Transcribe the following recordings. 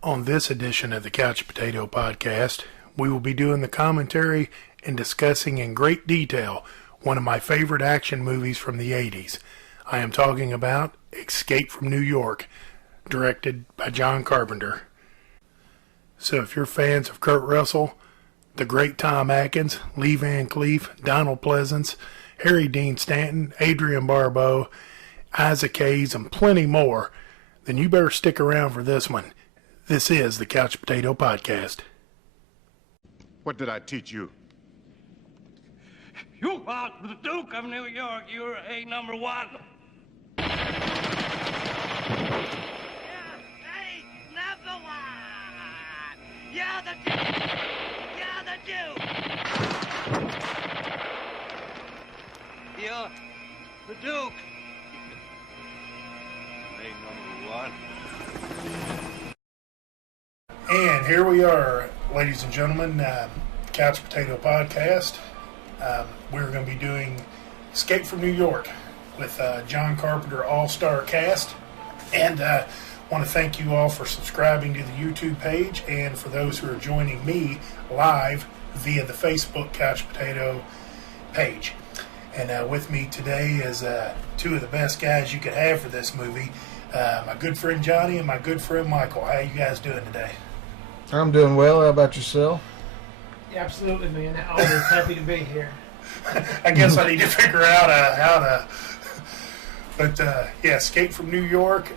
On this edition of the Couch Potato Podcast, we will be doing the commentary and discussing in great detail one of my favorite action movies from the 80s. I am talking about Escape from New York, directed by John Carpenter. So if you're fans of Kurt Russell, the great Tom Atkins, Lee Van Cleef, Donald Pleasance, Harry Dean Stanton, Adrian Barbeau, Isaac Hayes, and plenty more, then you better stick around for this one. This is the Couch Potato Podcast. What did I teach you? You are the Duke of New York. You're a number one. Hey, number one. You're the Duke. You're the Duke. You're the Duke. Hey, number one. And here we are, ladies and gentlemen, Couch Potato Podcast. We're going to be doing Escape from New York with John Carpenter All-Star Cast. And want to thank you all for subscribing to the YouTube page, and for those who are joining me live via the Facebook Couch Potato page. And with me today is two of the best guys you could have for this movie, my good friend Johnny and my good friend Michael. How you guys doing today? I'm doing well. How about yourself? Yeah, absolutely, man. Always happy to be here. I guess I need to figure out how to. But yeah, Escape from New York.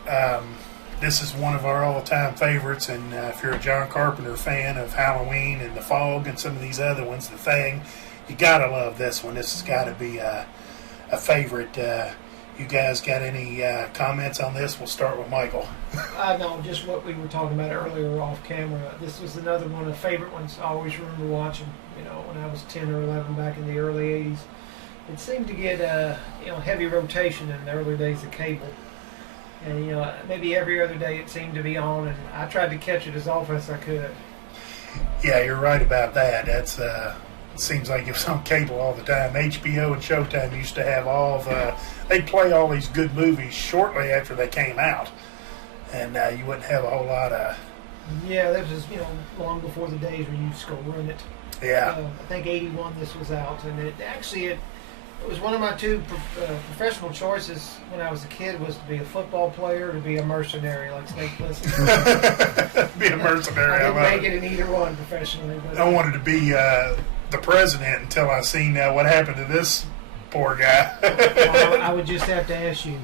This is one of our all-time favorites, and if you're a John Carpenter fan of Halloween and The Fog and some of these other ones, The Thing, you gotta love this one. This has got to be a favorite. You guys got any comments on this? We'll start with Michael. No, just what we were talking about earlier off camera. This was another one of the favorite ones I always remember watching, when I was 10 or 11 back in the early 80s. It seemed to get, heavy rotation in the early days of cable. And, maybe every other day it seemed to be on, and I tried to catch it as often as I could. Yeah, you're right about that. That's it seems like it was on cable all the time. HBO and Showtime used to have they'd play all these good movies shortly after they came out. And you wouldn't have a whole lot of... Yeah, that was, long before the days where you used to go run it. Yeah. I think 81 this was out, and it was one of my two professional choices when I was a kid, was to be a football player or to be a mercenary like Snake Plissken. Be a mercenary. I didn't make it in either one professionally. But I wanted to be the president until I seen what happened to this poor guy. Well, I would just have to ask you,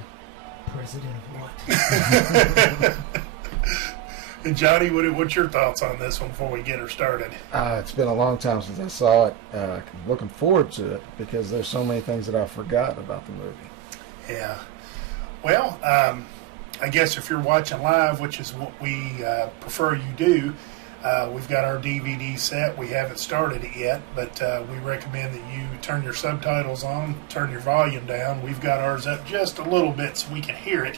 president of what? And Johnny, what's your thoughts on this one before we get her started? It's been a long time since I saw it. Looking forward to it because there's so many things that I forgot about the movie. Yeah. Well, I guess if you're watching live, which is what we prefer you do, we've got our DVD set. We haven't started it yet, but we recommend that you turn your subtitles on, turn your volume down. We've got ours up just a little bit so we can hear it,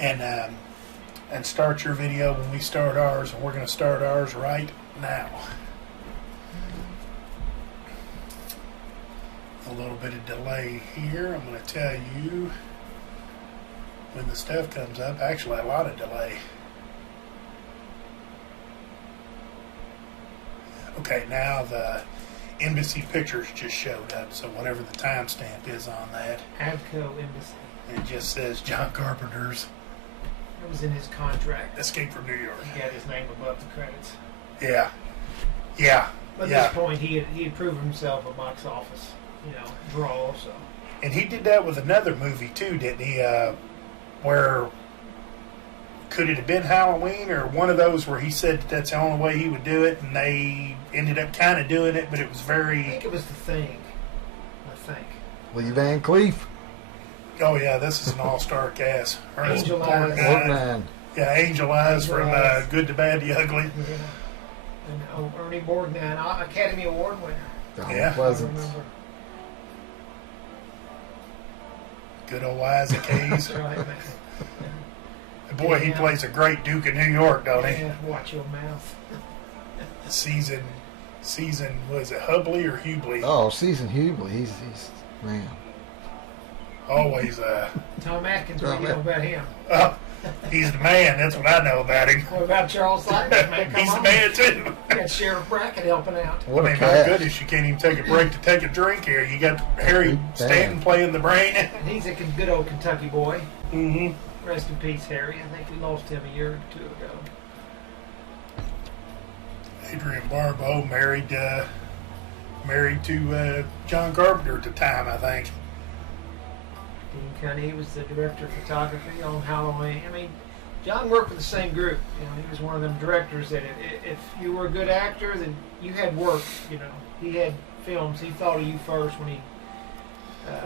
and start your video when we start ours, and we're going to start ours right now. A little bit of delay here. I'm going to tell you when the stuff comes up. Actually, a lot of delay. Okay, now the Embassy Pictures just showed up, so whatever the timestamp is on that. Avco Embassy. It just says John Carpenter's It was in his contract. Escape from New York. He got his name above the credits. Yeah. Yeah. But yeah. at this point, he had proven himself a box office, draw. So. And he did that with another movie too, didn't he? Where could it have been Halloween or one of those where he said that's the only way he would do it, and they ended up kind of doing it, but it was very... I think it was The Thing. Lee Van Cleef. Oh yeah, this is an all-star cast. Angel Eyes. Workman. Yeah, Angel Eyes Angel from Eyes. Good to Bad to Ugly. Yeah. And Ernie Borgnine, Academy Award winner. Donald Yeah. I Pleasance. remember. Good old Isaac Hayes. That's right, man. Boy, he plays a great Duke of New York, don't he? Yeah, watch your mouth. Season, was it Hubley or Hubley? Oh, Season Hubley. He's man. Always, Tom Atkins, Tom what do you know about him? He's the man. That's what I know about him. What about Charles Cypress, man? Come He's on. the man too. You got Sheriff Brackett helping out. I What a mean, my cast. goodness, you can't even take a break to take a drink here. You got Harry Stanton playing the brain. And he's a good old Kentucky boy. Mm-hmm. Rest in peace, Harry. I think we lost him a year or two ago. Adrian Barbeau married to John Carpenter at the time, I think. Dean Cunny was the director of photography on Halloween. I mean, John worked with the same group. You know, he was one of them directors that if you were a good actor, then you had work. You know, he had films. He thought of you first when he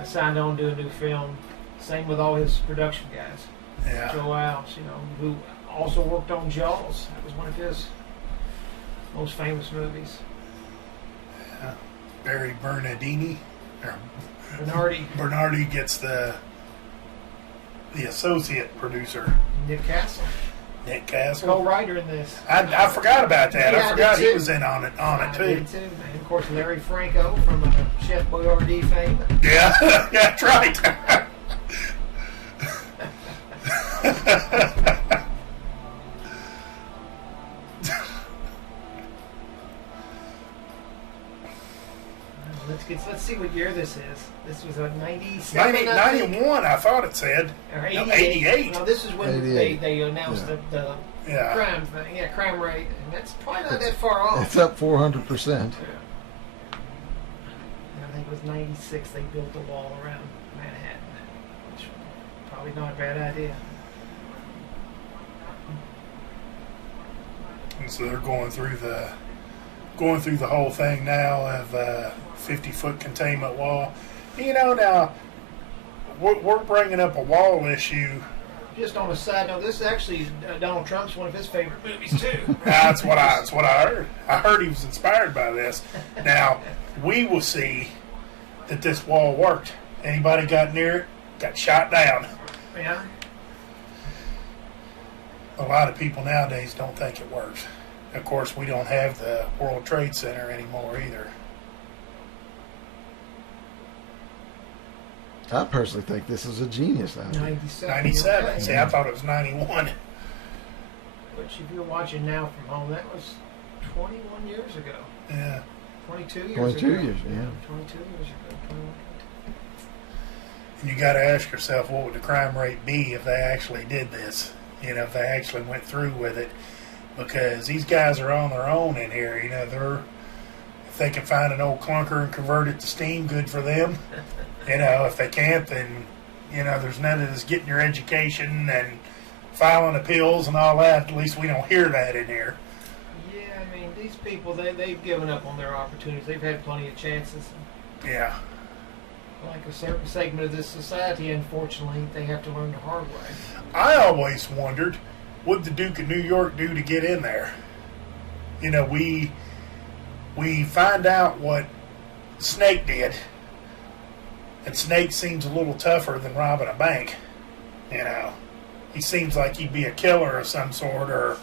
signed on to a new film. Same with all his production guys. Yeah. Joe Alves, you know, who also worked on Jaws. That was one of his most famous movies. Yeah. Barry Bernardini. Or Bernardi, gets the associate producer. Nick Castle, Nick Castle. co-writer in this. I forgot about that. Yeah, I forgot did he too. was in on it I too. did too, man. Of course, Larry Franco from Chef Boyardee fame. Yeah, that's right. Let's see what year this is. This was a 97, 91, I thought it said. or No, 88. 88. No, this is when 88. they announced Yeah. the Yeah. crime thing. Yeah, crime rate, and that's probably not that far off. It's up 400%. Yeah. And I think it was 96 they built a wall around Manhattan, which probably not a bad idea. And so they're going through the whole thing now of 50-foot containment wall. You know, now we're bringing up a wall issue. Just on a side note, this is actually Donald Trump's one of his favorite movies too. That's what I heard. I heard he was inspired by this. Now we will see that this wall worked. Anybody got near it, got shot down. Yeah. A lot of people nowadays don't think it works. Of course, we don't have the World Trade Center anymore either. I personally think this is a genius idea. 97. 97. Okay. See, I thought it was 91. Which, if you're watching now from home, that was 21 years ago. Yeah. 22 years 22 ago. years, yeah. 22 years ago. 21. And you got to ask yourself, what would the crime rate be if they actually did this? You know, if they actually went through with it. Because these guys are on their own in here. You know, if they can find an old clunker and convert it to steam, good for them. You know, if they can't, then, you know, there's none of this getting your education and filing appeals and all that. At least we don't hear that in here. Yeah, I mean, these people, they've given up on their opportunities. They've had plenty of chances. Yeah. Like a certain segment of this society, unfortunately, they have to learn the hard way. I always wondered, what the Duke of New York do to get in there? You know, we find out what Snake did, and Snake seems a little tougher than robbing a bank. You know, he seems like he'd be a killer of some sort or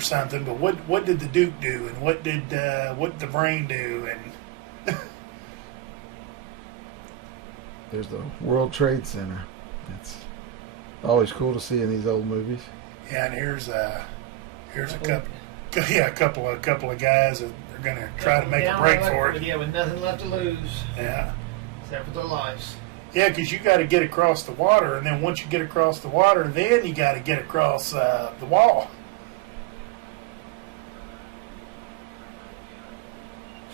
something. But what did the Duke do, and what did the Brain do, and There's the World Trade Center. It's always cool to see in these old movies. yeah, and here's a couple of guys that are gonna try to make a break for it. Yeah, with nothing left to lose Yeah. except for their lives. Yeah, because you got to get across the water, and then once you get across the water, then you got to get across the wall.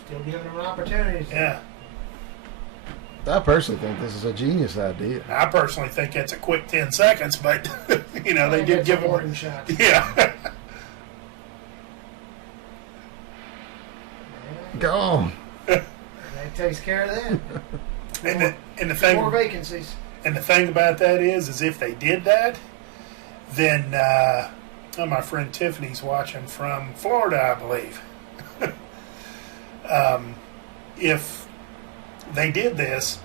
Still giving them an opportunity. Yeah, I personally think this is a genius idea. I personally think it's a quick 10 seconds, but you know they did give a warning them. shot. Yeah, Go on. That takes care of that. and the More thing vacancies. about that is if they did that, then my friend Tiffany's watching from Florida, I believe. If they did this,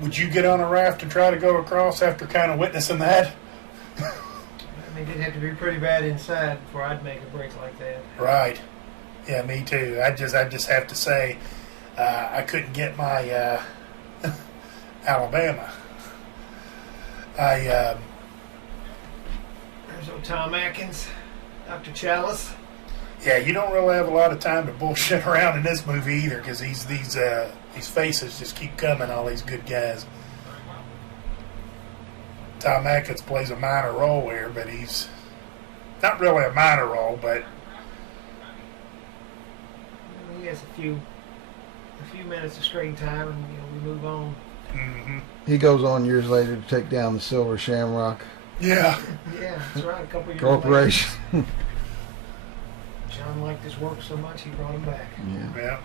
would you get on a raft and try to go across after kind of witnessing that? I mean, it'd have to be pretty bad inside before I'd make a break like that. Right. Yeah, me too. I just have to say, I couldn't get my Alabama. There's old Tom Atkins, Dr. Chalice. Yeah, you don't really have a lot of time to bullshit around in this movie either, because these faces just keep coming. All these good guys. Tom Atkins plays a minor role here, but he's not really a minor role, but he has a few minutes of screen time, and we move on. mm-hmm. He goes on years later to take down the Silver Shamrock Yeah. Yeah, that's right. A couple years Corporation. later, John liked his work so much he brought him back. Yeah.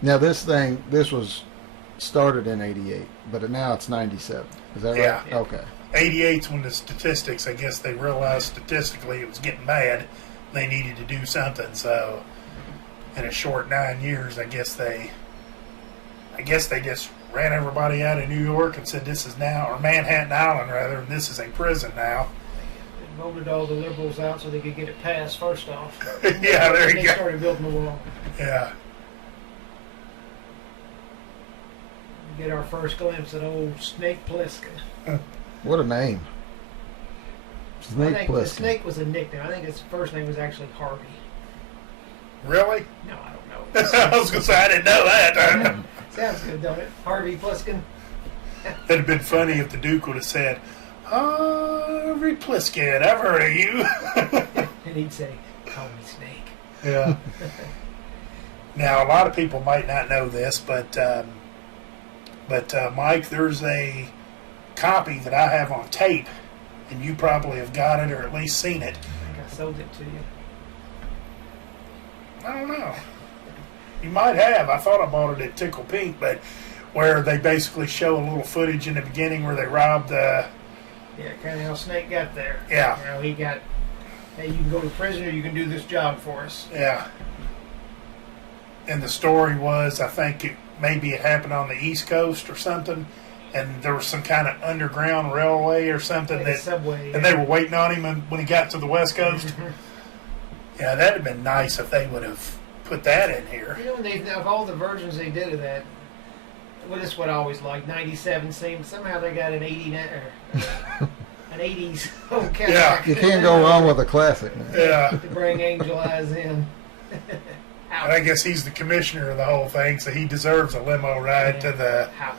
Now this was started in '88, but now it's '97. Is that right? Yeah. Okay. 88's when the statistics, I guess they realized statistically it was getting bad. They needed to do something. So in a short 9 years, I guess they just ran everybody out of New York and said this is now, or Manhattan Island rather, and this is a prison now. They voted all the liberals out so they could get it passed first off. Yeah, there you They go. started building the wall. Yeah. We get our first glimpse at old Snake Plissken. What a name. I Snake think the Plissken. Snake was a nickname. I think his first name was actually Harvey. Really? No, I don't know. I was going to say, I didn't know that. Sounds good, don't it? Harvey Plissken. It'd have been funny if the Duke would have said, Harvey Plissken, I've heard of you. And he'd say, call me Snake. Yeah. Now, a lot of people might not know this, but Mike, there's a copy that I have on tape, and you probably have got it or at least seen it. I think I sold it to you. I don't know. You might have. I thought I bought it at Tickle Pink, but where they basically show a little footage in the beginning where they robbed the... Yeah, kind of how Snake got there. Yeah. He got, hey, you can go to prison or you can do this job for us. Yeah. And the story was, I think maybe it happened on the East Coast or something, and there was some kind of underground railway or something Like a subway. and they were waiting on him when he got to the West Coast. Yeah, that'd have been nice if they would have put that in here. Of all the versions they did of that, well, this is what I always liked. 97 seemed somehow they got an 89 or an 80s old Cadillac. Yeah. You can't go wrong with a classic. Man. Yeah. To bring Angel Eyes in. And I guess he's the commissioner of the whole thing, so he deserves a limo ride to the... Out.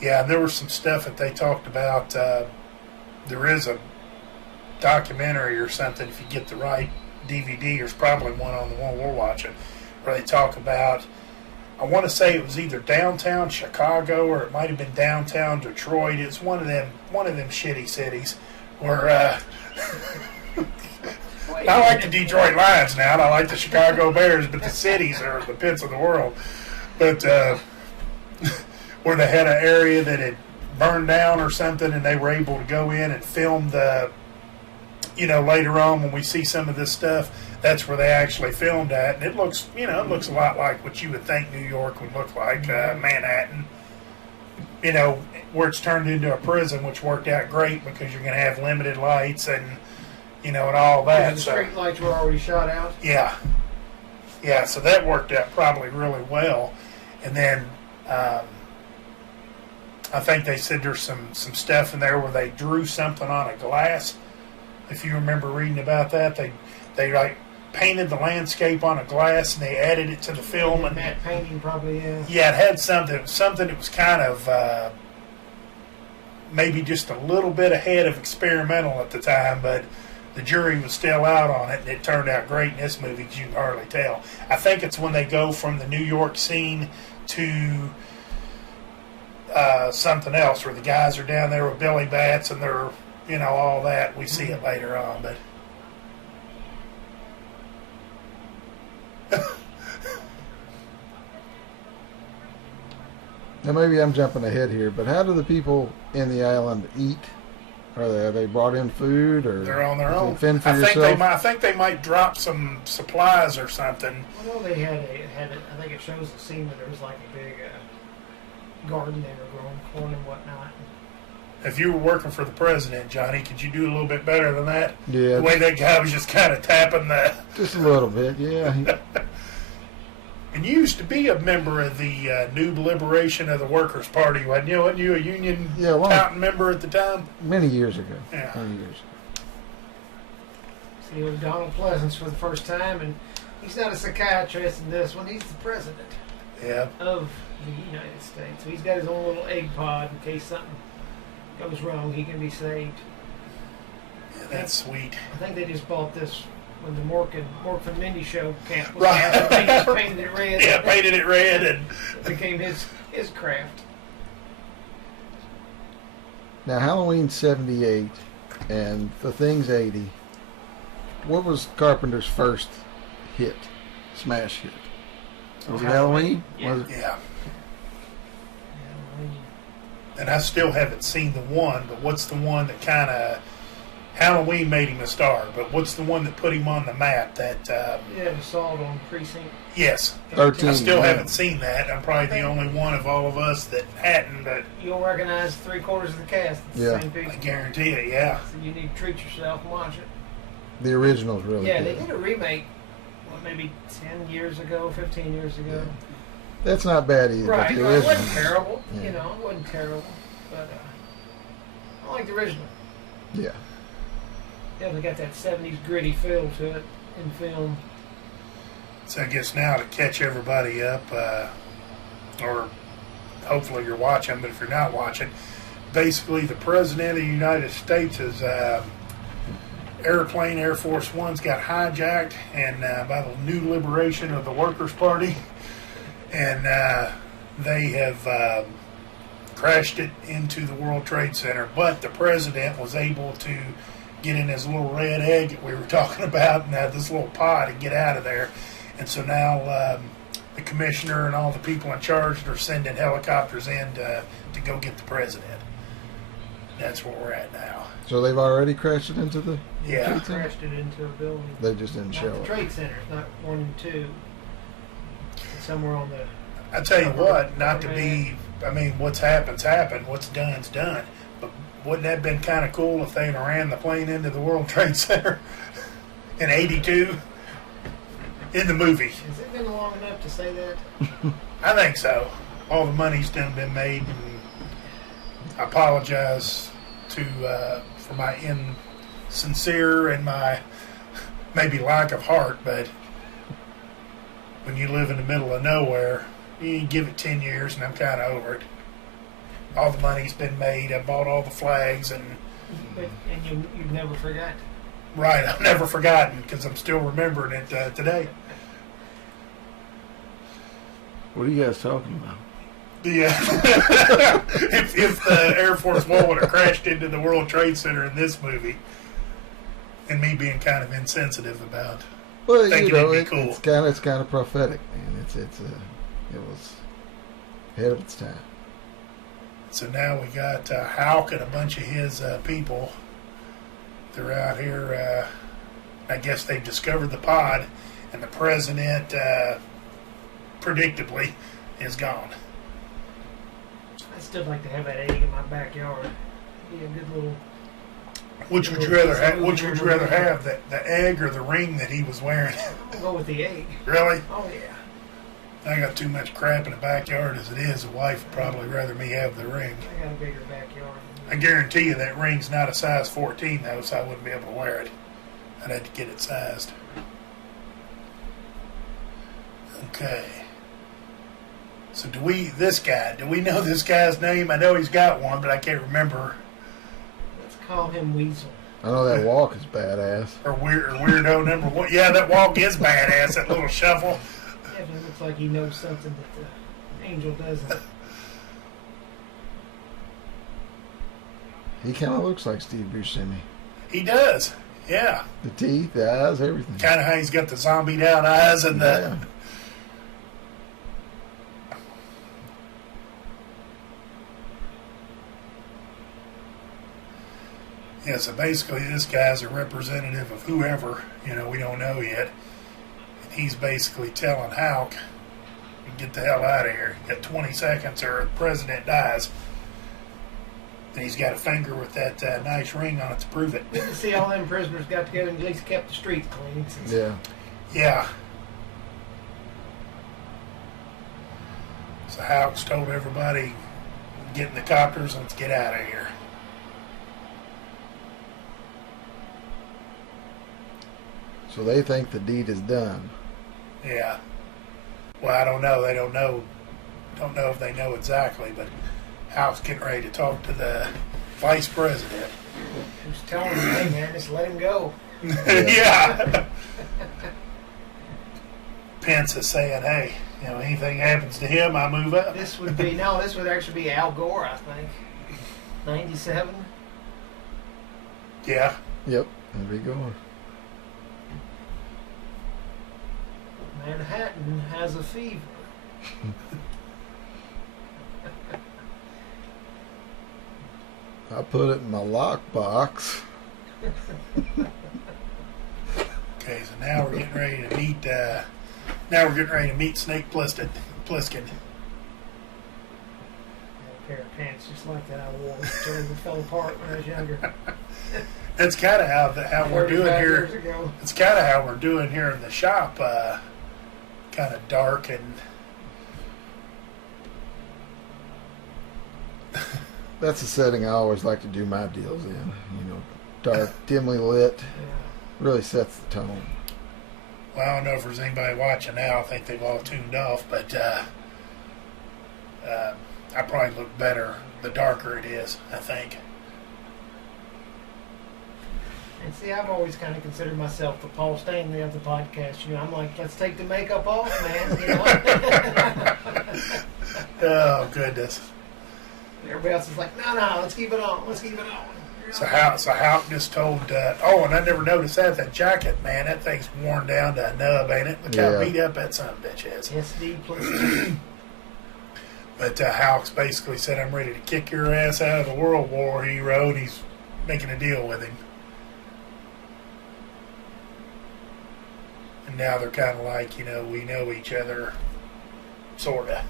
Yeah, there was some stuff that they talked about. There is a documentary or something, if you get the right DVD. There's probably one on the one we're watching, where they talk about, I want to say it was either downtown Chicago or it might have been downtown Detroit. It's one of them shitty cities where I like the Detroit Lions now, and I like the Chicago Bears, but the cities are the pits of the world. But where they had an area that had burned down or something, and they were able to go in and film the, later on when we see some of this stuff, that's where they actually filmed at. And it looks, it looks a lot like what you would think New York would look like, Manhattan. Where it's turned into a prison, which worked out great because you're going to have limited lights and, and all that. The street lights were already shot out. Yeah. Yeah, so that worked out probably really well. And then I think they said there's some stuff in there where they drew something on a glass. If you remember reading about that, they like painted the landscape on a glass and they added it to the film. And that painting probably, yeah. Yeah, it had something that was kind of maybe just a little bit ahead of experimental at the time, but the jury was still out on it, and it turned out great in this movie because you can hardly tell. I think it's when they go from the New York scene to something else where the guys are down there with Billy Bats and they're, all that. We see it later on, but... Now maybe I'm jumping ahead here, but how do the people in the island eat? Are they brought in food, or they're on their do you own? fend for I think yourself? I think they might drop some supplies or something. Well, they had I think it shows the scene where there was like a big garden they were growing corn and whatnot. If you were working for the president, Johnny, could you do a little bit better than that? Yeah. The way that guy was just kind of tapping the... Just a little bit, yeah. And you used to be a member of the New Liberation of the Workers' Party, wasn't you? Wasn't you a union accountant member at the time? Many years ago. Yeah. Many years ago. See, with Donald Pleasance for the first time, and he's not a psychiatrist in this one. He's the president of the United States. So he's got his own little egg pod in case something goes wrong. He can be saved. Yeah, that's sweet. I think they just bought this when the Mork and Mindy show camp was Right. out. They just painted it red. Yeah, painted it red and It became his craft. Now, Halloween 78 and The Thing's 80. What was Carpenter's first hit? Smash hit? Was it Halloween? Yeah. Was it? yeah. And I still haven't seen the one, but what's the one that kind of Halloween made him a star? But what's the one that put him on the map? That Yeah, assault on precinct. yes, 13. I still yeah. haven't seen that. I'm probably the only one of all of us that hadn't, but You'll recognize 3/4 of the cast. It's Yeah. the same people. I guarantee it. Yeah, So you need to treat yourself and watch it. The original's really Yeah, good. they did a remake, maybe 10 years ago, 15 years ago. That's not bad either. Right, but the it original. wasn't terrible. Yeah. You know, it wasn't terrible. But I like the original. Yeah. Definitely got that 70s gritty feel to it in film. so I guess now to catch everybody up, or hopefully you're watching, but if you're not watching, basically the President of the United States is airplane Air Force One's got hijacked and by the New Liberation of the Workers' Party, and they have crashed it into the World Trade Center. But the president was able to get in his little red egg that we were talking about and have this little pod and get out of there. And so now the commissioner and all the people in charge are sending helicopters in to go get the president. That's where we're at now. So they've already crashed it into the Yeah. Trade Center? Crashed it into a building. They just didn't Not show the it. Trade Center, not 1 and 2. It's somewhere on the. I tell you what, not to be, I mean, what's happened's happened, what's done's done. But wouldn't that have been kind of cool if they had ran the plane into the World Trade Center in '82 in the movie? Has it been long enough to say that? I think so. All the money's done been made, and I apologize to for my insincere and my maybe lack of heart, but when you live in the middle of nowhere, you give it 10 years and I'm kind of over it. All the money's been made. I bought all the flags, and And you've never forgot. right, I've never forgotten because I'm still remembering it today. What are you guys talking about? Yeah. if the Air Force One would have crashed into the World Trade Center in this movie, and me being kind of insensitive about, Well, thinking you know, it'd be cool. it's kind of prophetic, man. It was ahead of its time. so now we got Houck and a bunch of his people. They're out here. I guess they've discovered the pod, and the president, predictably, is gone. I'd still like to have that egg in my backyard. Be a good little. Which would you rather have? Which would you rather have, the egg or the ring that he was wearing? I'll go with the egg. Really? Oh yeah. I got too much crap in the backyard as it is. The wife would probably rather me have the ring. I got a bigger backyard. I guarantee you that ring's not a size 14 though, so I wouldn't be able to wear it. I'd have to get it sized. Okay. So do we know this guy's name? I know he's got one, but I can't remember. Let's call him Weasel. I know that walk is badass. Or weirdo number one. Yeah, that walk is badass, that little shuffle. Definitely looks like he knows something that the angel doesn't. He kind of looks like Steve Buscemi. He does. Yeah. The teeth, the eyes, everything. Kind of how he's got the zombied out eyes and the... Yeah. Yeah, so basically this guy's a representative of whoever, we don't know yet. And he's basically telling Houck, get the hell out of here. You got 20 seconds or the president dies. And he's got a finger with that nice ring on it to prove it. Good to see all them prisoners got together and at least kept the streets clean. Since Yeah. Yeah. So Hawks told everybody, get in the copters, let's get out of here. So they think the deed is done. Yeah. Well, I don't know. They don't know. Don't know if they know exactly, but Hawks getting ready to talk to the vice president. Who's telling him, hey man, just let him go. Yeah. Pence is saying, hey, anything happens to him, I move up. This would actually be Al Gore, I think. 97. Yeah. Yep, there we go. Manhattan has a fever. I put it in my lockbox. Okay, so now we're getting ready to meet. Snake Plissken. A pair of pants just like that I wore until they fell apart when I was younger. That's kind of how we're doing 35 here. years ago. It's kind of how we're doing here in the shop. Kind of dark and. That's the setting I always like to do my deals in. Dark, dimly lit. Really sets the tone. Well, I don't know if there's anybody watching now. I think they've all tuned off, but I probably look better the darker it is, I think. And see, I've always kind of considered myself the Paul Stanley of the podcast. I'm like, let's take the makeup off, man. Oh, goodness. Everybody else is like, no, let's keep it on. Let's keep it on. So Hawk just told, and I never noticed that jacket, man, that thing's worn down to a nub, ain't it? Look how beat up that son of a bitch is. SD plus. But Hawks basically said, I'm ready to kick your ass out of the World War, hero, and he's making a deal with him. And now they're kind of like, we know each other, sort of.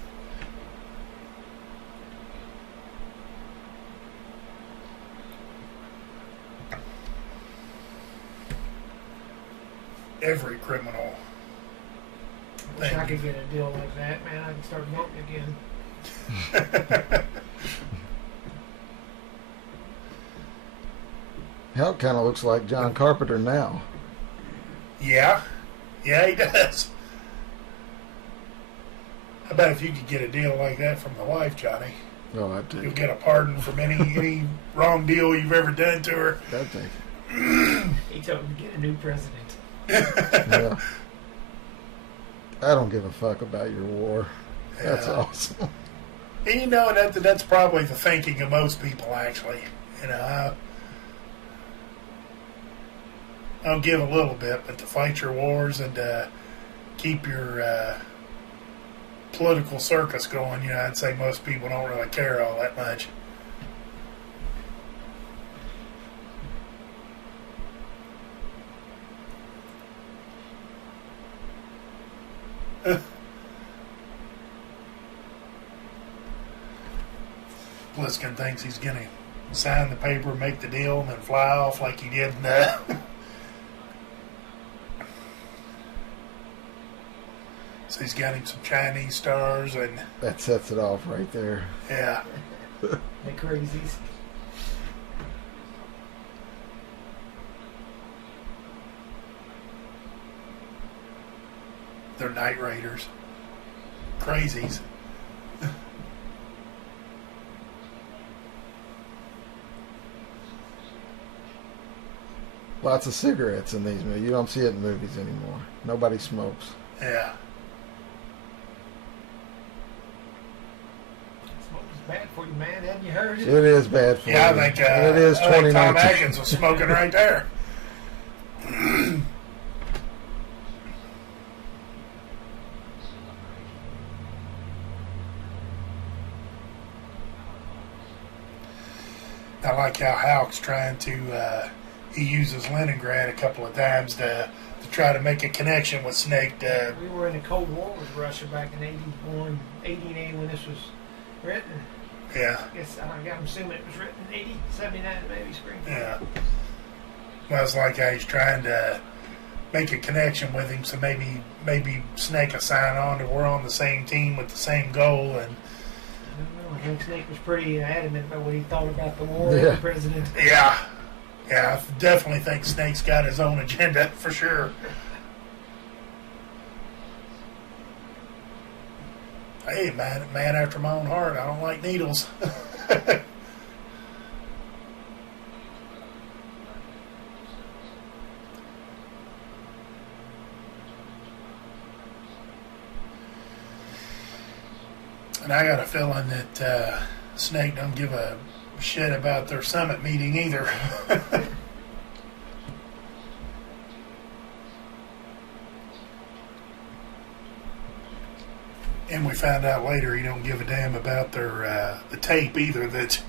Every criminal. Wish I could get a deal like that, man. I can start voting again. Hell, kind of looks like John Carpenter now. Yeah, he does. I bet if you could get a deal like that from the wife, Johnny, Oh, I'd take you'll it. get a pardon from any wrong deal you've ever done to her. I'd take it. He told him to get a new president. Yeah. I don't give a fuck about your war. That's Yeah. awesome. And that's probably the thinking of most people, actually. I'll give a little bit, but to fight your wars and keep your political circus going, I'd say most people don't really care all that much. Plissken thinks he's going to sign the paper, make the deal, and then fly off like he did in So he's got him some Chinese stars, and That sets it off right there. yeah. The crazies. They're night raiders. Crazies. Lots of cigarettes in these movies. You don't see it in movies anymore. Nobody smokes. Yeah. Smoking's bad for you, man. Hadn't you heard It it? is bad for Yeah, you. I think, And it is I think Tom 2019. Atkins was smoking right there. I like how Hawk's trying to, he uses Leningrad a couple of times to try to make a connection with Snake. We were in the Cold War with Russia back in 81, 80 when this was written. Yeah, I guess I'm assuming it was written in 80, 79 maybe, spring. yeah. Well, it's like how he's trying to make a connection with him. So maybe Snake will sign on, and we're on the same team with the same goal. And I think Snake was pretty adamant about what he thought about the war and Yeah. the president. yeah, I definitely think Snake's got his own agenda for sure. Hey, man after my own heart. I don't like needles. And I got a feeling that Snake don't give a shit about their summit meeting either. And we found out later he don't give a damn about their the tape either. That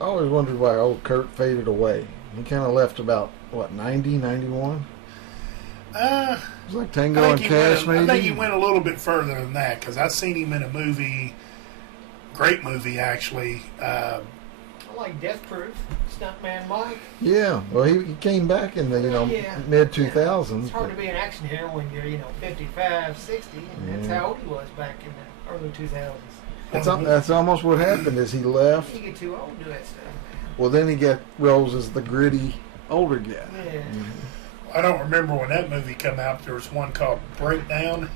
I always wondered why old Kurt faded away. He kind of left about, what, 90, 91? It was like Tango and Cash, I think he maybe? went a little bit further than that, because I seen him in a movie, great movie actually. I like Death Proof, Stuntman Mike. Yeah, well, he came back in the, Yeah. mid-2000s. It's hard to be an action hero when you're, 55, 60, and that's how old he was back in the early 2000s. That's almost what happened is he left. You get too old to do that stuff. Well, then he got roles as the gritty older guy. Yeah. I don't remember when that movie came out. There was one called Breakdown.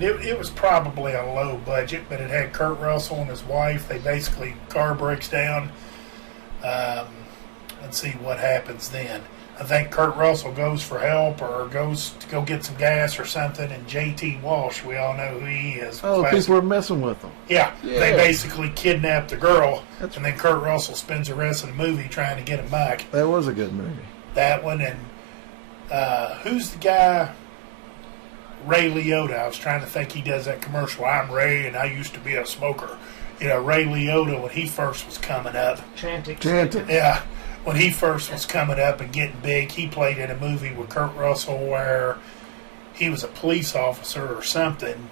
It was probably a low budget, but it had Kurt Russell and his wife. They basically, car breaks down, and see what happens then. I think Kurt Russell goes for help or goes to go get some gas or something, and J.T. Walsh, we all know who he is. Oh, Classic. people are messing with him. Yeah, they Yeah. basically kidnap the girl, That's- and then Kurt Russell spends the rest of the movie trying to get him back. That was a good movie. That one, and who's the guy? Ray Liotta. I was trying to think. He does that commercial. I'm Ray, and I used to be a smoker. Ray Liotta, when he first was coming up. Chantix. Yeah, when he first was coming up and getting big, he played in a movie with Kurt Russell where he was a police officer or something,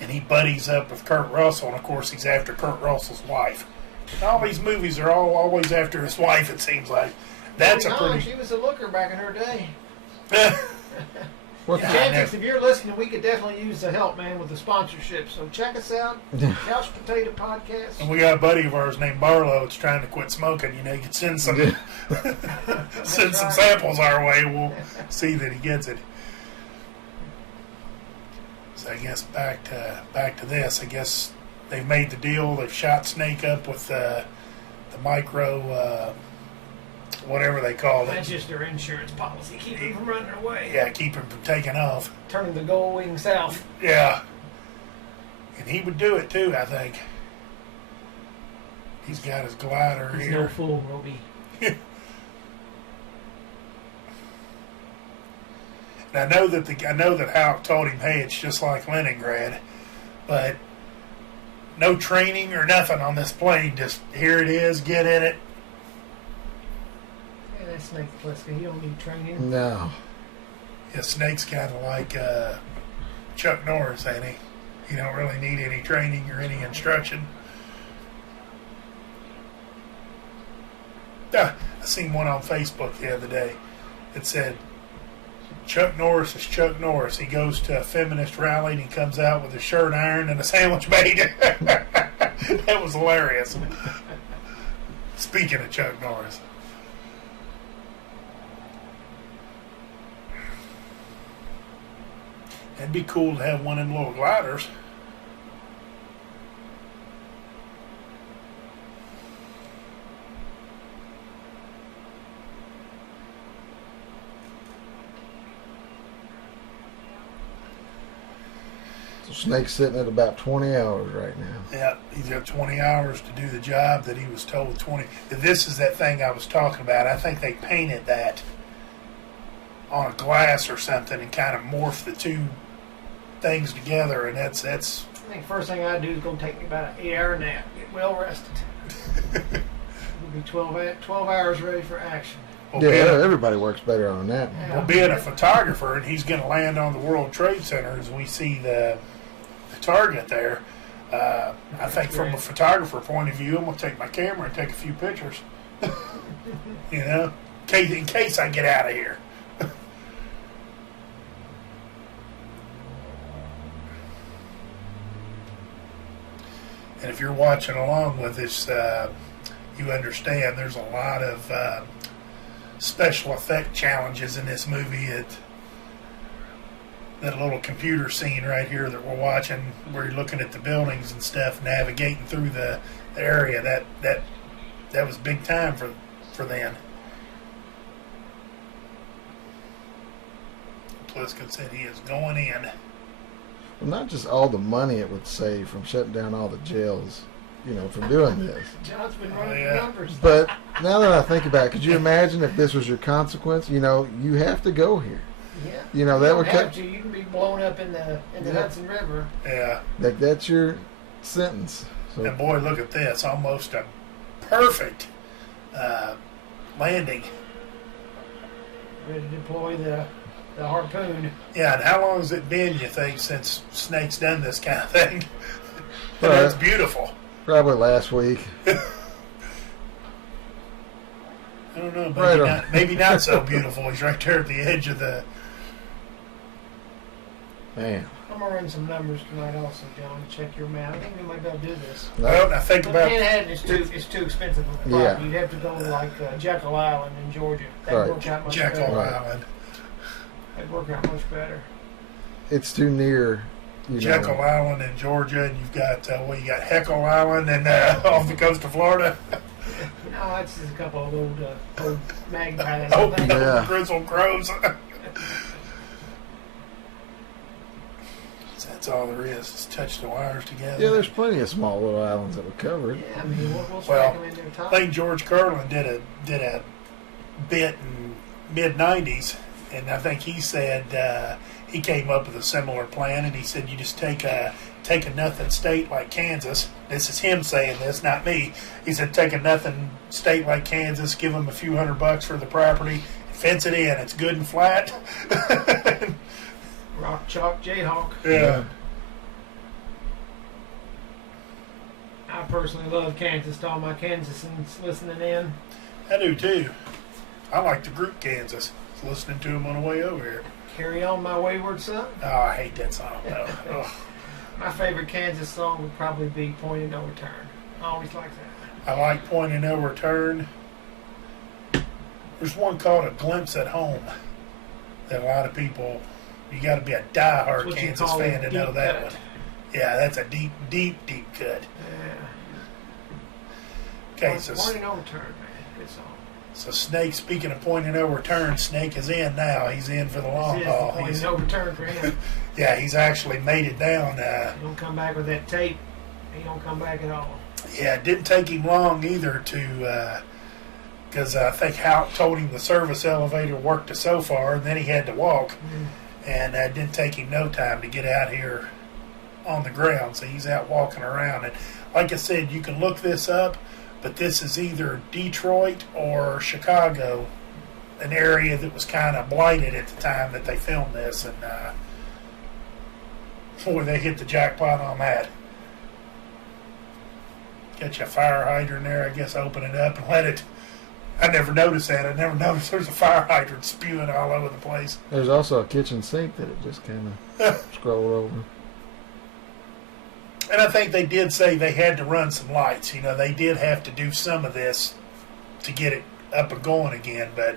and he buddies up with Kurt Russell, and of course he's after Kurt Russell's wife. And all these movies are always after his wife, it seems like. That's a pretty... She was a looker back in her day. What Yeah. the- Chantix, if you're listening, we could definitely use the help, man, with the sponsorship. So check us out. Couch Potato Podcast. And we got a buddy of ours named Barlow that's trying to quit smoking. You can send some send some right. samples our way. We'll see that he gets it. So I guess back to this. I guess they've made the deal. They've shot Snake up with the micro whatever they call That's it. just their insurance policy. Keep them from running away. Yeah, keep him from taking off. Turning the gold wing south. Yeah. And he would do it too, I think. He's got his glider He's here. no fool, Roby. And I know that Hal told him, hey, it's just like Leningrad, but no training or nothing on this plane. Just here it is, get in it. Yeah, that's Snake Plissken. He don't need training. No. Yeah, Snake's kind of like Chuck Norris, ain't he? You don't really need any training or any instruction. I seen one on Facebook the other day. It said, Chuck Norris is Chuck Norris. He goes to a feminist rally and he comes out with a shirt iron and a sandwich made. That was hilarious. Speaking of Chuck Norris. It'd be cool to have one of them little gliders. So Snake's sitting at about 20 hours right now. Yeah, he's got 20 hours to do the job that he was told 20. This is that thing I was talking about. I think they painted that on a glass or something and kind of morphed the two things together, and that's I think first thing I'd do is go take me about an 8-hour nap. Get well rested. We'll be 12 hours ready for action. well, Yeah, being, everybody works better on that. well, being a photographer, and he's going to land on the World Trade Center as we see the target there. I think from a photographer point of view, I'm going to take my camera and take a few pictures. in case I get out of here. And if you're watching along with us, you understand there's a lot of special effect challenges in this movie. That little computer scene right here that we're watching, where you're looking at the buildings and stuff, navigating through the area, that was big time for then. Plissken said he is going in. Well, not just all the money it would save from shutting down all the jails, from doing this. John's been running yeah. the numbers. But now that I think about it, could you imagine if this was your consequence? You have to go here. Yeah. That you would don't have to. You can be blown up in the Hudson River. Yeah. That's your sentence. So, And boy, look at this. Almost a perfect landing. Ready to deploy the harpoon. Yeah, and how long has it been, you think, since Snake's done this kind of thing? And that's beautiful. probably last week. I don't know. Right Maybe not so beautiful. He's right there at the edge of the... Man. I'm going to run some numbers tonight also, John. Check your math. I think we might be able to do this. Well, I think But about... Manhattan is too expensive of a property. Yeah. You'd have to go like Jekyll Island in Georgia. That'd Right. work out much Jekyll better. Island. That'd work out much better. It's too near. Jekyll Island in Georgia, and you've got, you got Heckle Island and off the coast of Florida. No, that's just a couple of old magpies. Oh, I think. Yeah. Grizzled crows. That's all there is. Just touch the wires together. Yeah, there's plenty of small little islands that we covered. Yeah, I mean, we'll strike them in their I top. think George Carlin did a bit in mid-90s, and I think he said he came up with a similar plan, and he said you just take a nothing state like Kansas. This is him saying this, not me. He said take a nothing state like Kansas, give them a few $100 for the property, fence it in. It's good and flat. Rock, chalk, Jayhawk. Yeah. I personally love Kansas. To all my Kansasans listening in. I do too. I like the group Kansas. I was listening to them on the way over here. Carry on, my wayward son. Oh, I hate that song though. Ugh. My favorite Kansas song would probably be Point of No Return. I always like that. I like Point of No Return. There's one called A Glimpse at Home that a lot of people, you got to be a That's diehard what you Kansas call a fan to know deep that cut. one. Yeah, that's a deep, deep, deep cut. Yeah. Okay, so Point of No Return, man. Good song. Snake, speaking of Point of No Return, Snake is in now. He's in for the long This is haul. the point of He's, no return for him. yeah, he's actually made it down. He don't come back with that tape. He don't come back at all. Yeah, it didn't take him long either to, because I think Hal told him the service elevator worked so far, and then he had to walk. And it didn't take him no time to get out here on the ground. So he's out walking around. And like I said, you can look this up, but this is either Detroit or Chicago, an area that was kind of blighted at the time that they filmed this. And boy, they hit the jackpot on that. Get you a fire hydrant there, I guess, open it up and let it. I never noticed that. I never noticed there's a fire hydrant spewing all over the place. There's also a kitchen sink that it just kind of scrolled over. And I think they did say they had to run some lights. You know, they did have to do some of this to get it up and going again. But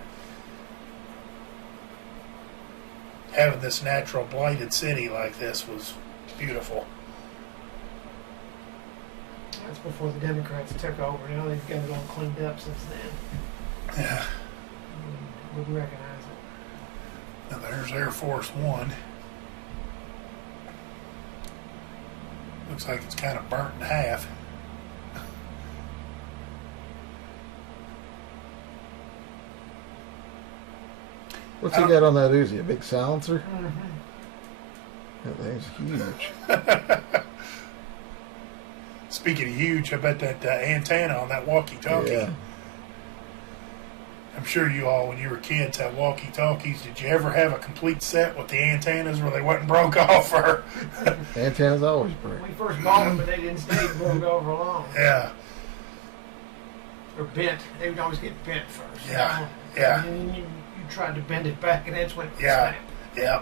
having this natural blighted city like this was beautiful. That's before the Democrats took over. Now they've got it all cleaned up since then. Yeah. Wouldn't recognize it. And there's Air Force One. Looks like it's kind of burnt in half. What's he got on that Uzi? A big silencer? Mm-hmm. That thing's huge. Speaking of huge, I bet that antenna on that walkie-talkie. Yeah. I'm sure you all, when you were kids, had walkie-talkies. Did you ever have a complete set with the antennas where they wasn't broke off? Or Antennas always break. We first bought them, but they didn't stay broke over long. yeah, Or bent. They would always get bent first. Yeah. Yeah. And then you tried to bend it back, and that's when it Yeah. snapped. Yeah.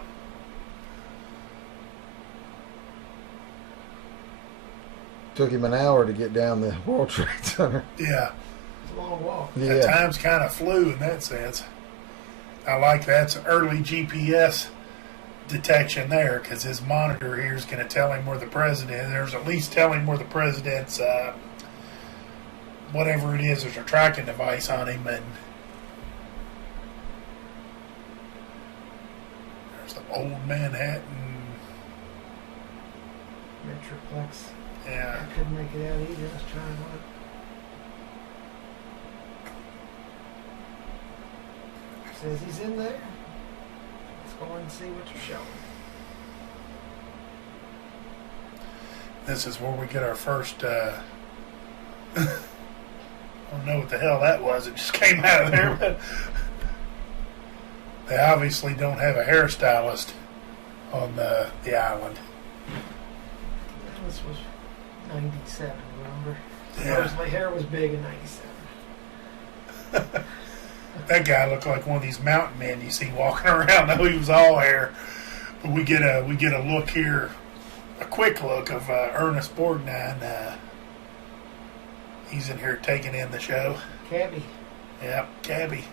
Took him an hour to get down the World Trade Center. Yeah. It's a long walk. At Yeah. times kind of flew in that sense. I like that's early GPS detection there because his monitor here is going to tell him where the president is. There's at least tell him where the president's, whatever it is, there's a tracking device on him. And there's the old Manhattan. Metroplex. Yeah. I couldn't make it out either. I was trying to look. Says he's in there. Let's go and see what you're showing. This is where we get our first, I don't know what the hell that was. It just came out of there. But they obviously don't have a hairstylist on the island. This was 97, remember? Yeah. Hair was big in 97. That guy looked like one of these mountain men you see walking around. Though he was all hair. But we get a look here, a quick look of Ernest Borgnine. He's in here taking in the show. Cabby. Yep, Cabby.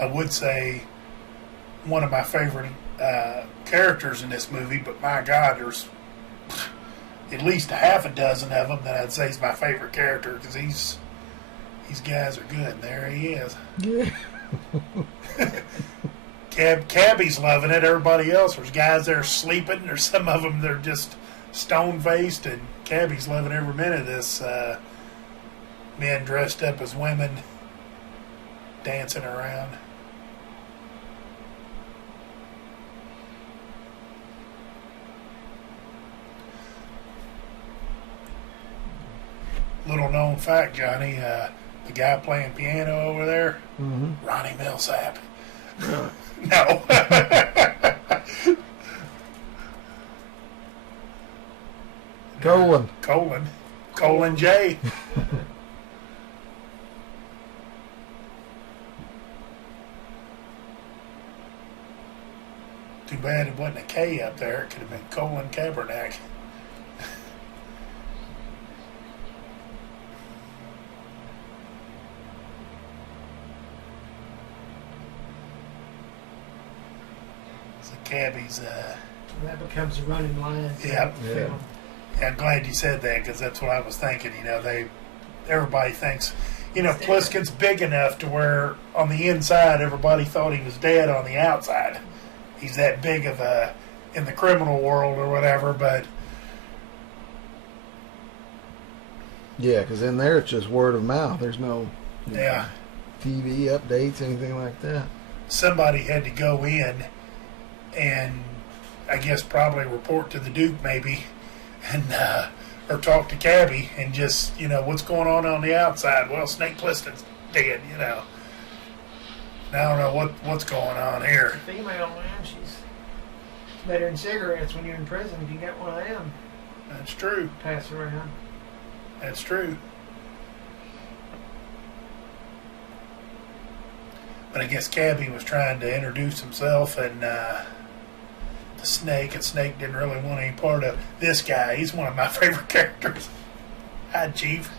I would say one of my favorite characters in this movie, but my God, there's at least a half a dozen of them that I'd say is my favorite character because these guys are good. And there he is. Yeah. Cabby's loving it. Everybody else, there's guys there sleeping. There's some of them that are just stone-faced, and Cabby's loving every minute of this. Men dressed up as women dancing around. Little known fact, Johnny, the guy playing piano over there, Mm-hmm. Ronnie Millsap. No. Colin J. Too bad it wasn't a K up there. It could have been Colin Kaepernick. So Cabby's, That becomes a running line. Yep. Yeah. I'm glad you said that because that's what I was thinking. You know, everybody thinks, Plissken's big enough to where on the inside everybody thought he was dead on the outside. He's that big of a in the criminal world or whatever, but Yeah, because in there it's just word of mouth. There's no yeah, TV updates, anything like that. somebody had to go in and I guess probably report to the Duke maybe and or talk to Cabby and just, what's going on the outside? Well, Snake Plissken's dead, And I don't know what's going on here. The female, man, she's better than cigarettes when you're in prison. If you get one of them, That's true. pass around. That's true. But I guess Cabby was trying to introduce himself and the Snake, and Snake didn't really want any part of this guy. He's one of my favorite characters. Hi, Chief.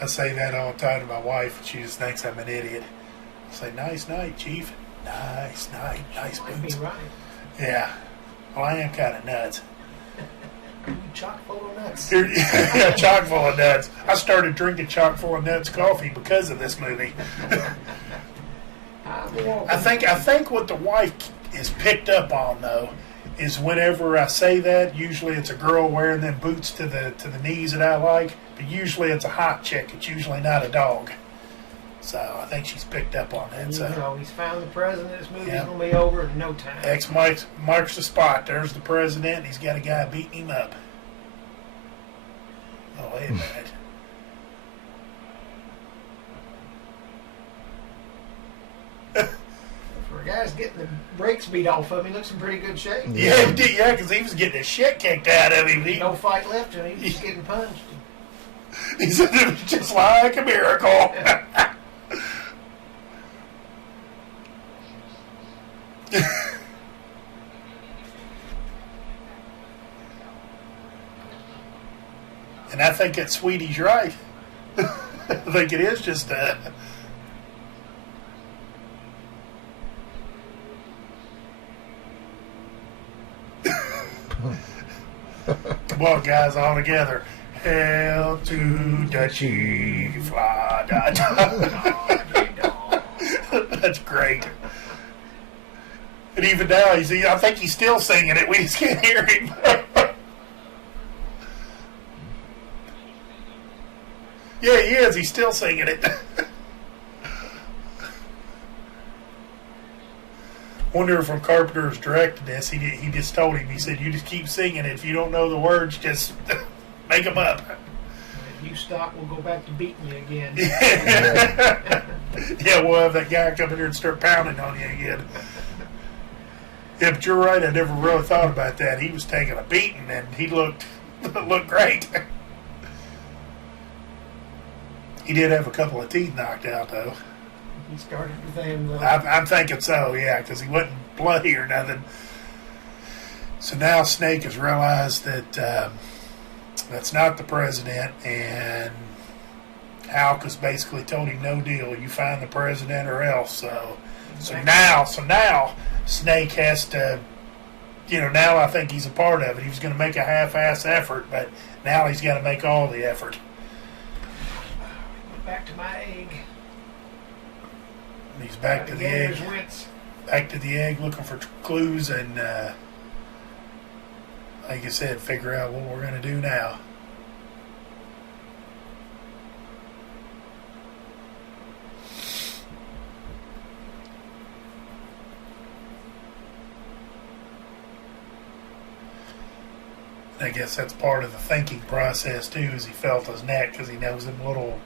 I say that all the time to my wife, and she just thinks I'm an idiot. I say, nice night, Chief. Nice night. Nice Might be boots. right. Yeah. Well, I am kind of nuts. You chock full of nuts. Yeah, chock full of nuts. I started drinking chock full of nuts coffee because of this movie. I think what the wife is picked up on though is whenever I say that, usually it's a girl wearing them boots to the knees that I like, but usually it's a hot chick. It's usually not a dog. So I think she's picked up on that. So He's found the president. This movie's Yeah. gonna be over in no time. X marks the spot. There's the president. And he's got a guy beating him up. Oh, wait a minute. For a guy's getting the brakes beat off of him. He looks in pretty good shape. Yeah, because he was getting his shit kicked out of him. No fight left in him. He was just getting punched. He said it was just like a miracle. And I think that Sweetie's right. I think it is just Come on, guys, all together. Hail to the chief. La, da, da. That's great. And even now, I think he's still singing it. We just can't hear him. Yeah, he is. He's still singing it. Wonder if when Carpenter's directed this, he just told him, he said, you just keep singing it. If you don't know the words, just make them up. If you stop, we'll go back to beating you again. Yeah, we'll have that guy come in here and start pounding on you again. Yeah, but you're right. I never really thought about that. He was taking a beating, and he looked great. He did have a couple of teeth knocked out, though. He started with them, though. I'm thinking so, yeah, because he wasn't bloody or nothing. So now Snake has realized that that's not the president, and Halk has basically told him, no deal, you find the president or else. So now Snake has to, now I think he's a part of it. He was going to make a half-ass effort, but now he's got to make all the effort. Back to my egg. He's back to the egg. Back to the egg, looking for clues, and like I said, figure out what we're going to do now. I guess that's part of the thinking process too, is he felt his neck because he knows them little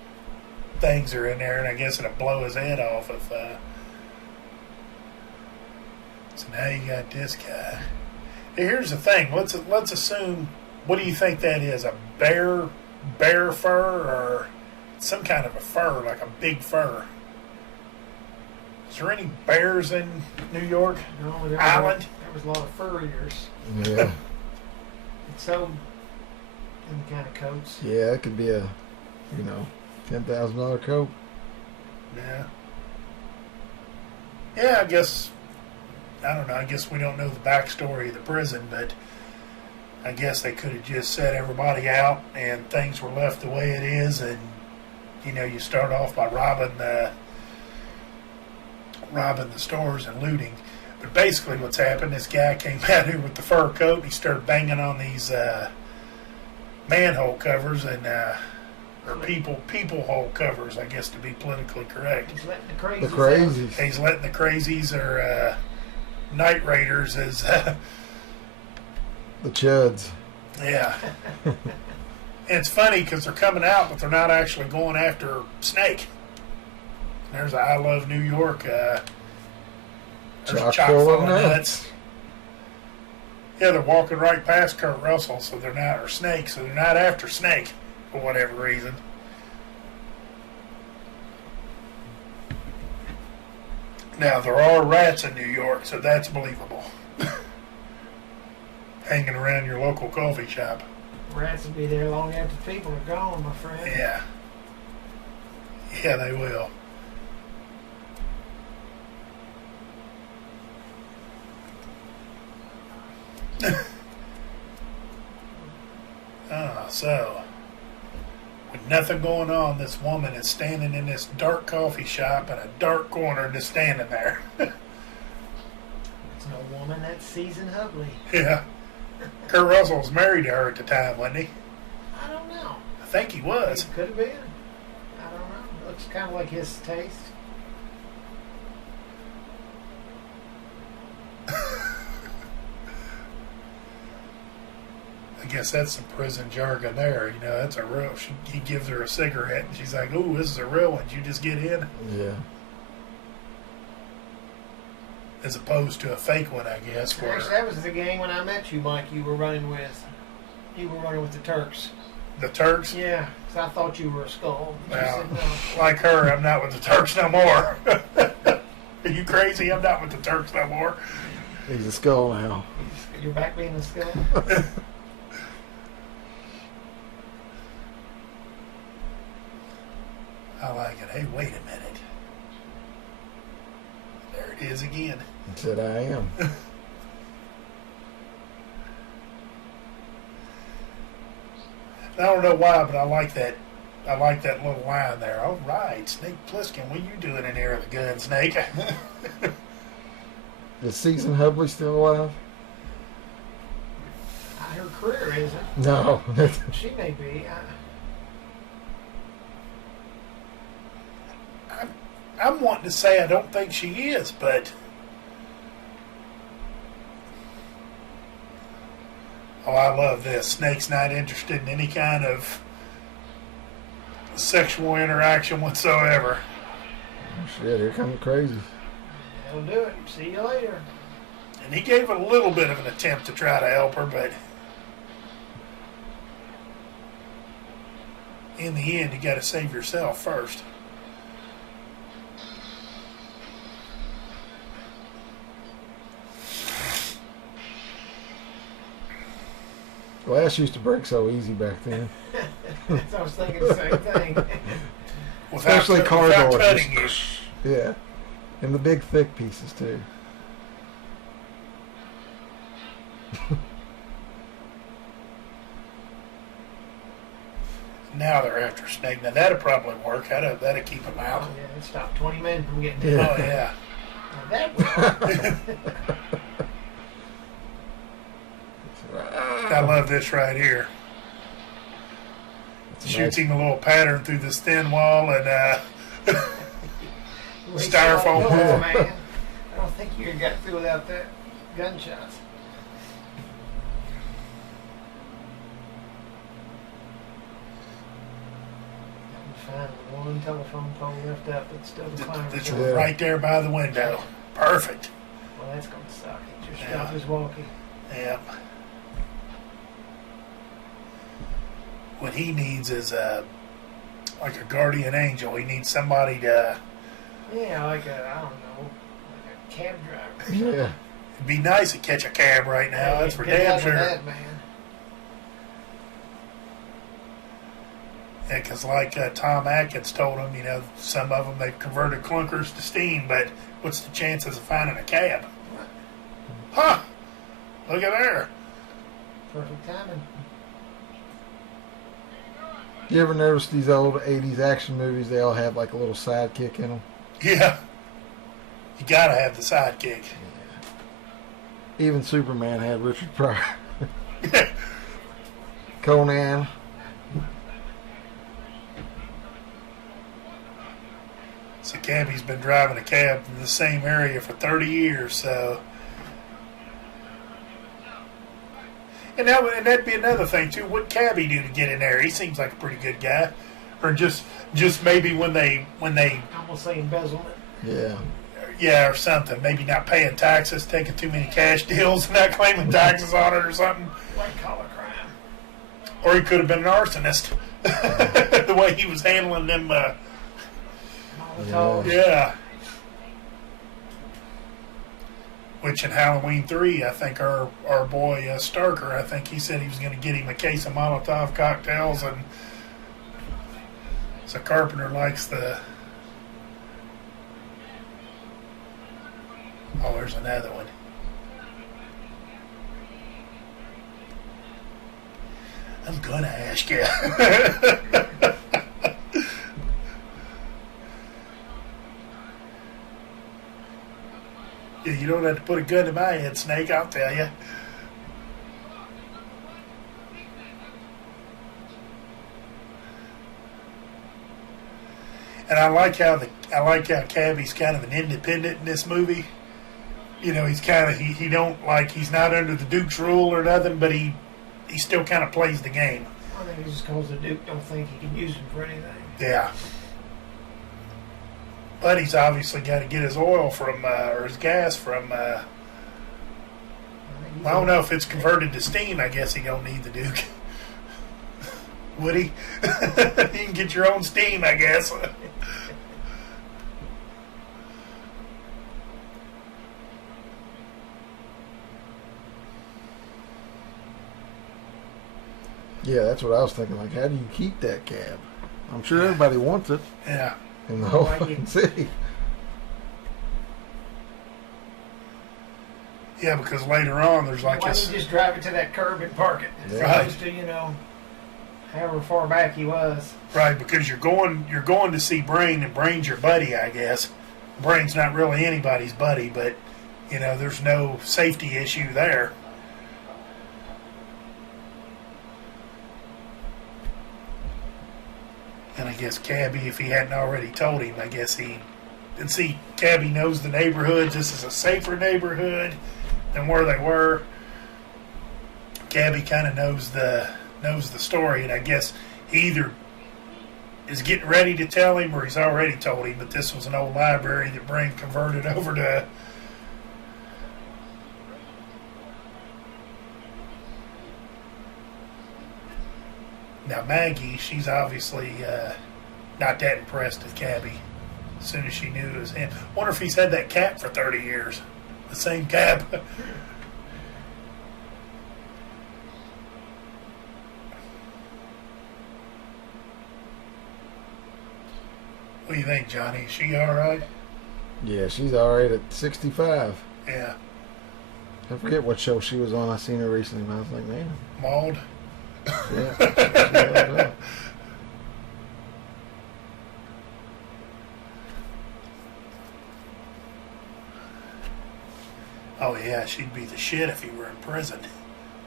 things are in there, and I guess it'll blow his head off if. So now you got this guy. Here's the thing. Let's assume. What do you think that is? A bear fur, or some kind of a fur, like a big fur? Is there any bears in New York Island? There was a lot of furriers. Yeah. It's so in the kind of coats. Yeah, it could be a, $10,000 coat. Yeah. Yeah, I guess. I don't know. I guess we don't know the backstory of the prison, but I guess they could have just set everybody out and things were left the way it is, and you start off by robbing the stores and looting. But basically, what's happened? This guy came out here with the fur coat. And he started banging on these manhole covers and or people hole covers, I guess, to be politically correct. He's letting the crazies. The crazies. He's letting the crazies or night raiders as the chuds. yeah. And it's funny because they're coming out, but they're not actually going after Snake. There's a I Love New York. There's a chock full of nuts. Yeah, they're walking right past Kurt Russell, so they're not, or Snake, so they're not after Snake for whatever reason. Now, there are rats in New York, so that's believable. Hanging around your local coffee shop. Rats will be there long after people are gone, my friend. Yeah. Yeah, they will. So, with nothing going on, this woman is standing in this dark coffee shop in a dark corner, just standing there. It's no woman, that's Season Hubley. Yeah. Kurt Russell was married to her at the time, wasn't he? I don't know. I think he was. It could have been. I don't know. It looks kind of like his taste. I guess that's some prison jargon there. That's a real. He gives her a cigarette, and she's like, "Ooh, this is a real one. Did you just get in?" Yeah. as opposed to a fake one, I guess. For Actually, that was the gang when I met you, Mike. You were running with the Turks. the Turks. Yeah, because I thought you were a skull. But you Well, said no. like her, I'm not with the Turks no more. Are you crazy? I'm not with the Turks no more. He's a skull now. You're back being a skull. I like it. Hey, wait a minute. There it is again. He said, I am. I don't know why, but I like that. I like that little line there. All right, Snake Plissken, what you doing in there with the gun, Snake? Is Season Hubley still alive? Her career isn't. No. She may be. I'm wanting to say I don't think she is, but oh, I love this. Snake's not interested in any kind of sexual interaction whatsoever. Oh, shit, here comes crazy. That'll do it. See you later. And he gave a little bit of an attempt to try to help her, but in the end, you got to save yourself first. Glass used to break so easy back then. I was thinking the same thing. Especially car without doors. cutting you. Yeah. And the big thick pieces too. Now they're after Snake. Now that'll probably work. That'll keep him out. Oh, yeah, it stopped 20 men from getting Yeah. in. Oh yeah. Now that would work. I love this right here. That's Shoots nice. him a little pattern through this thin wall and Well, he Styrofoam shot wall. bullets, man. I don't think you got through without that gunshots. Find one telephone pole left up, but still the climber. that's Yeah. right there by the window. Perfect. Well, that's gonna suck. Your Yeah. stuff is walking. Yeah. What he needs is like a guardian angel. He needs somebody to. Yeah, like a, I don't know, like a cab driver. Yeah. It'd be nice to catch a cab right now. That's for Good damn luck with sure. that, man. Yeah, because like Tom Atkins told him, some of them they've converted clunkers to steam, but what's the chances of finding a cab? Huh? Look at there. Perfect timing. You ever notice these old 80s action movies, they all have like a little sidekick in them? Yeah. You gotta have the sidekick. Even Superman had Richard Pryor. Conan. So Cabby's been driving a cab in the same area for 30 years, so. And that'd be another thing too. What Cabby do to get in there? He seems like a pretty good guy, or just maybe when they Almost say embezzlement. Yeah. or something. Maybe not paying taxes, taking too many cash deals, and not claiming taxes on it or something. White collar crime. Or he could have been an arsonist. The way he was handling them. Molotov. Yeah. Which in Halloween 3, I think our boy Starker, I think he said he was going to get him a case of Molotov cocktails, and so Carpenter likes the. Oh, there's another one. I'm gonna ask you. Yeah, you don't have to put a gun to my head, Snake, I'll tell you. And I like how Cabby's kind of an independent in this movie. He's kind of he don't like he's not under the Duke's rule or nothing, but he still kind of plays the game. I think it's just because the Duke don't think he can use him for anything. Yeah. Buddy's obviously got to get his oil from, or his gas from, I don't know if it's converted to steam. I guess he don't need the Duke. Would he? You can get your own steam, I guess. Yeah, that's what I was thinking. Like, how do you keep that cab? I'm sure everybody wants it Yeah. in the whole Why you- fucking city. Yeah, because later on there's like Why don't this. you just drive it to that curb and park it? As Yeah. opposed to, however far back he was. Right, because you're going to see Brain, and Brain's your buddy, I guess. Brain's not really anybody's buddy, but there's no safety issue there. And I guess Cabby, if he hadn't already told him, I guess and see, Cabby knows the neighborhoods. This is a safer neighborhood than where they were. Cabby kind of knows the story, and I guess he either is getting ready to tell him or he's already told him, but this was an old library that Brain converted over to. Now Maggie, she's obviously not that impressed with Cabby. As soon as she knew it was him. Wonder if he's had that cap for 30 years. The same cap. What do you think, Johnny? Is she all right? Yeah, she's all right at 65. Yeah. I forget what show she was on. I seen her recently, and I was like, man, Mauled? yeah. She's all right. Oh, yeah, she'd be the shit if he were in prison.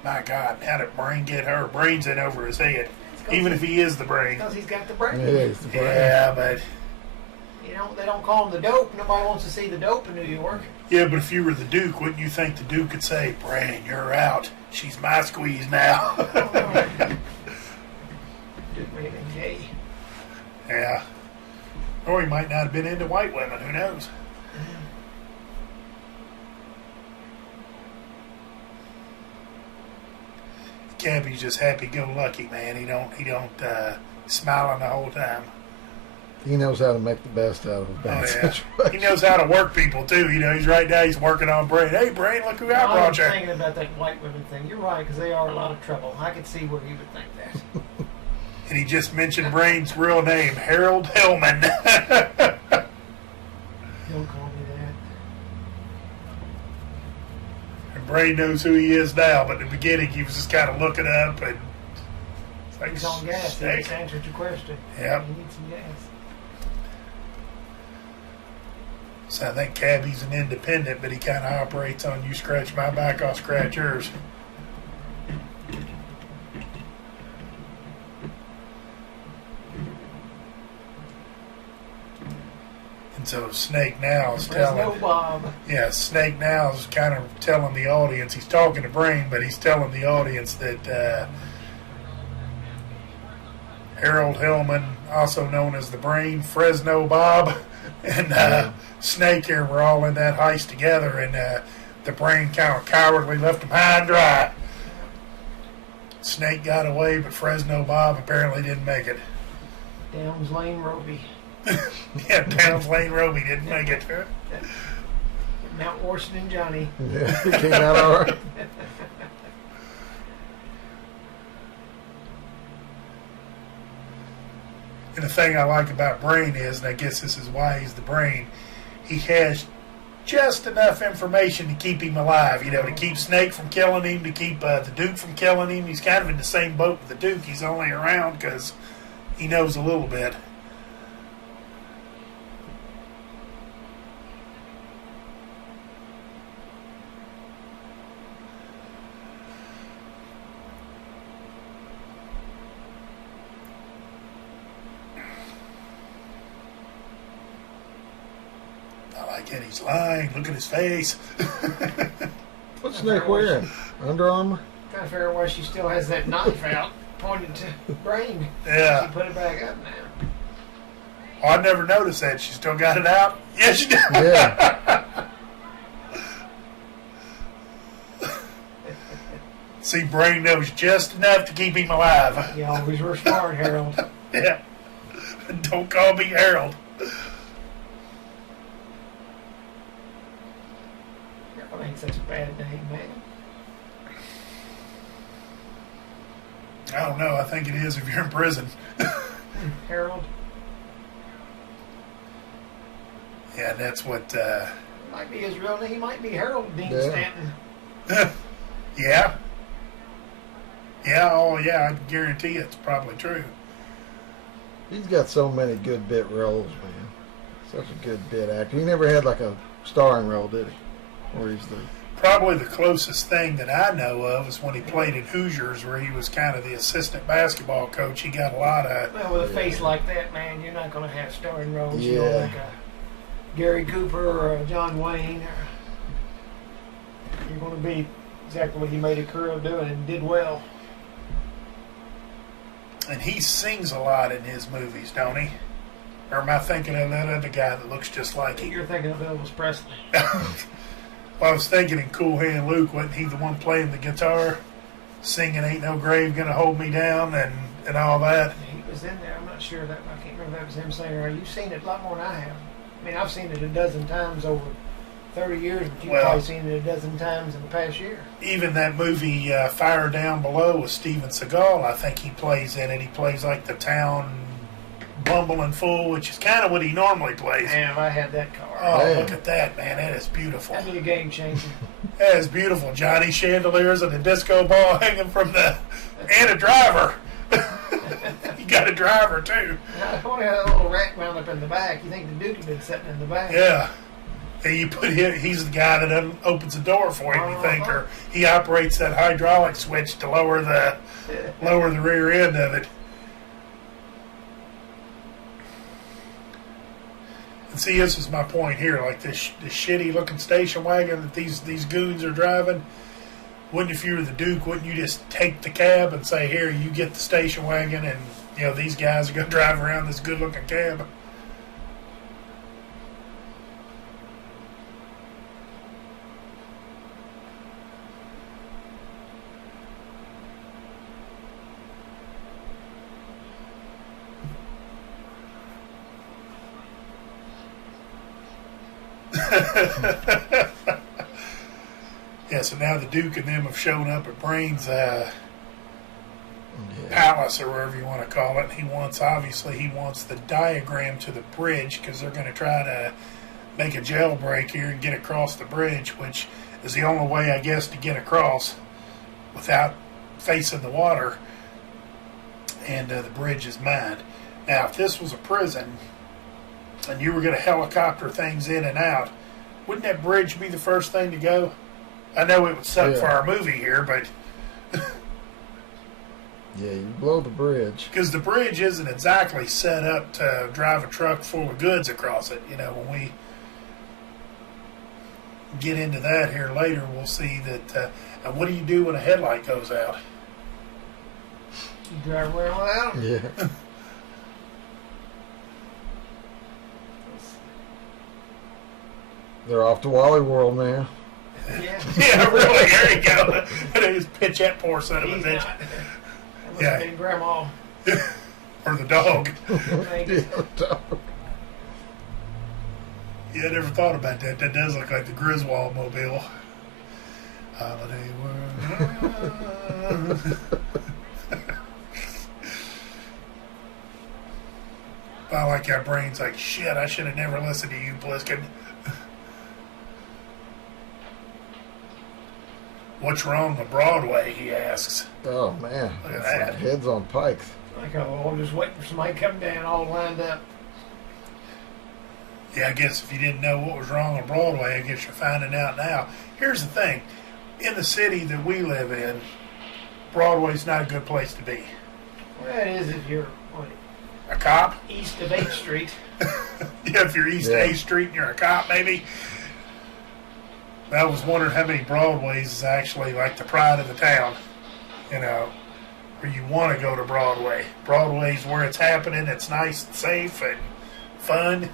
My God, how did Brain get her? Brain's in over his head. Even if he is the Brain. Because he's got the brain. Yeah, it's the brain. Yeah, but... They don't call him the dope. Nobody wants to see the dope in New York. Yeah, but if you were the Duke, wouldn't you think the Duke could say, Brain, you're out. She's my squeeze now. Duke may have been gay. Yeah. Or he might not have been into white women. Who knows? Cabby's just happy-go-lucky, man. He don't smiling the whole time. He knows how to make the best out of a bad situation. He knows how to work people too. He's right now. He's working on Brain. Hey, Brain, look who I I brought was you. thinking about that white women thing. You're right, because they are a lot of trouble. I could see where he would think that. And he just mentioned Brain's real name, Harold Hellman. Don't call me that. And Brain knows who he is now, but in the beginning he was just kind of looking up and. It's like, He's on gas. He snake. just answered your question. Yep. He needs some gas. So I think Cabby's an independent, but he kind of operates on you scratch my back, I'll scratch yours. And so Snake now is There's telling. no Bob. Yeah, Snake now is kind of telling the audience. He's talking to Brain, but he's telling the audience that Harold Hellman, also known as the Brain, Fresno Bob, and Snake here were all in that heist together, and the Brain kind of cowardly left him high and dry. Snake got away, but Fresno Bob apparently didn't make it. Downs Lane Roby. Yeah, Downs Lane Roby didn't make it. Mount Washington Johnny. Yeah, it came out all right. And the thing I like about Brain is, and I guess this is why he's the Brain, he has just enough information to keep him alive, to keep Snake from killing him, to keep the Duke from killing him. He's kind of in the same boat with the Duke. He's only around because he knows a little bit. And he's lying. Look at his face. What's Snake wearing? Under Armour? Trying to figure out why she still has that knife out pointed to Brain. Yeah. She put it back up now. Oh, I never noticed that. She still got it out? Yes, she does. Yeah. See, Brain knows just enough to keep him alive. You always were smart, Harold. Yeah. Don't call me Harold. Harold ain't such a bad name, man. I don't know. I think it is if you're in prison. Harold. Yeah, that's what... Might be his real name. He might be Harold Dean Yeah. Stanton. Yeah. Yeah, oh yeah, I guarantee it's probably true. He's got so many good bit roles, man. Such a good bit actor. He never had like a starring role, did he? Where he's the... Probably the closest thing that I know of is when he played in Hoosiers, where he was kind of the assistant basketball coach. He got a lot of... Well, with a face like that, man, you're not going to have starring roles. You know, Yeah. like a Gary Cooper or a John Wayne. You're going to be exactly what he made a career of doing and did well. And he sings a lot in his movies, don't he? Or am I thinking of that other guy that looks just I like think him? you're thinking of Elvis Presley. Well, I was thinking in Cool Hand Luke, wasn't he the one playing the guitar, singing "Ain't No Grave Gonna Hold Me Down" and all that? He was in there. I'm not sure that I can't remember if that was him saying. Or you've seen it a lot more than I have. I mean, I've seen it a dozen times over 30 years, but you've Well- probably seen it a dozen times in the past year. Even that movie Fire Down Below with Steven Seagal, I think he plays in it. He plays like the town bumbling fool, which is kind of what he normally plays. Damn, I had that car. Oh, Man. look at that, man. That is beautiful. That'd be a game changer. That is beautiful. Johnny chandeliers and a disco ball hanging from the... And a driver. You got a driver, too. I only had a little rack wound up in the back. You think the Duke had been sitting in the back? Yeah. And you put him, he's the guy that opens the door for him, you think, or he operates that hydraulic switch to lower the rear end of it. And see, this is my point here. Like this shitty looking station wagon that these goons are driving. Wouldn't, if you were the Duke, wouldn't you just take the cab and say, "Here, you get the station wagon, and you know these guys are gonna drive around this good looking cab." Yeah, so now the Duke and them have shown up at Brain's palace, or wherever you want to call it. He wants the diagram to the bridge, because they're going to try to make a jailbreak here and get across the bridge, which is the only way, I guess, to get across without facing the water. And the bridge is mined. Now, if this was a prison and you were going to helicopter things in and out, wouldn't that bridge be the first thing to go? I know it would suck for our movie here, but... Yeah, you blow the bridge. Because the bridge isn't exactly set up to drive a truck full of goods across it. You know, when we get into that here later, we'll see that... and what do you do when a headlight goes out? You drive around without him. Yeah. They're off to Wally World now. Yeah. Yeah, really, there you go. They just pitch that poor son of a He's bitch. not. That must Yeah. have been Grandma. Or the dog. Maybe. Yeah, I never thought about that. That does look like the Griswold mobile. Holiday World. I like our brains like, shit, I should have never listened to you, Plissken. What's wrong with Broadway, he asks. Oh, man. Look at It's that. like heads on pikes. Like, oh, just waiting for somebody to come down all lined up. Yeah, I guess if you didn't know what was wrong on Broadway, I guess you're finding out now. Here's the thing. In the city that we live in, Broadway's not a good place to be. Well, it is if you're A cop? east of 8th Street. Yeah, if you're east of 8th Street and you're a cop, maybe. I was wondering how many Broadways is actually like the pride of the town. You know, where you want to go to Broadway. Broadway's where it's happening. It's nice and safe, and fun.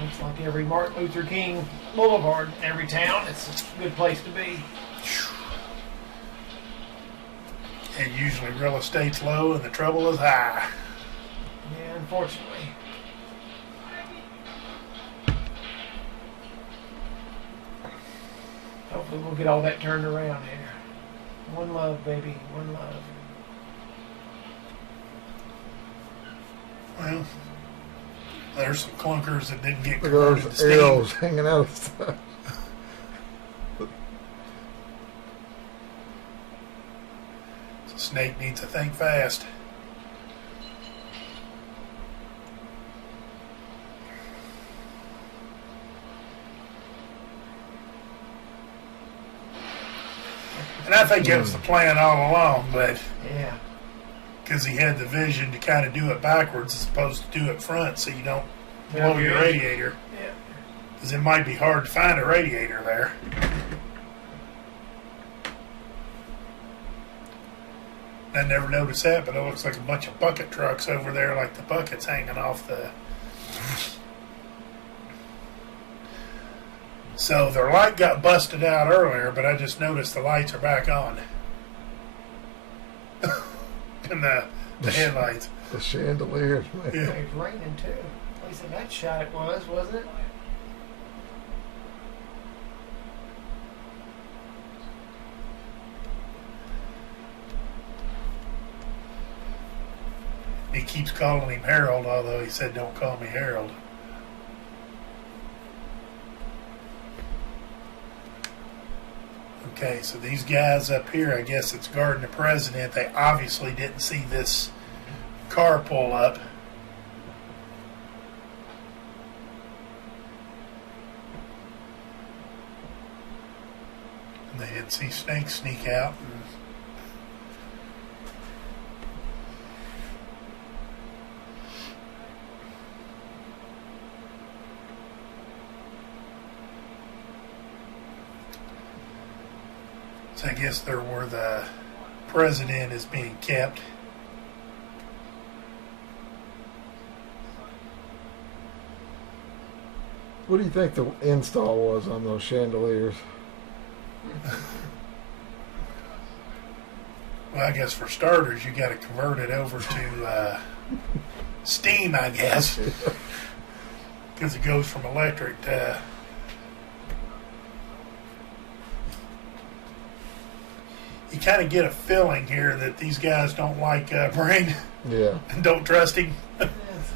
Looks like every Martin Luther King Boulevard in every town. It's a good place to be. And usually real estate's low and the trouble is high. Yeah, unfortunately. Hopefully we'll get all that turned around here. One love, baby. One love. Well, there's some clunkers that didn't get Look converted at to those steam. arrows hanging out of stuff. So Snake needs to think fast. And I think that was the plan all along, but Yeah. because he had the vision to kind of do it backwards as opposed to do it front so you don't blow your radiator. Yeah. Because it might be hard to find a radiator there. I never noticed that, but it looks like a bunch of bucket trucks over there, like the buckets hanging off the... So their light got busted out earlier, but I just noticed the lights are back on. And the headlights. The chandeliers, man. Yeah. It's raining too. At least in that shot it was, wasn't it? He keeps calling him Harold, although he said, "Don't call me Harold." Okay, so these guys up here, I guess it's guarding the president. They obviously didn't see this car pull up. And they didn't see Snake sneak out. So I guess they're where the president is being kept. What do you think the install was on those chandeliers? Well, I guess for starters, you got to convert it over to steam, I guess, because it goes from electric to. You kind of get a feeling here that these guys don't like Brain Yeah. and don't trust him. It's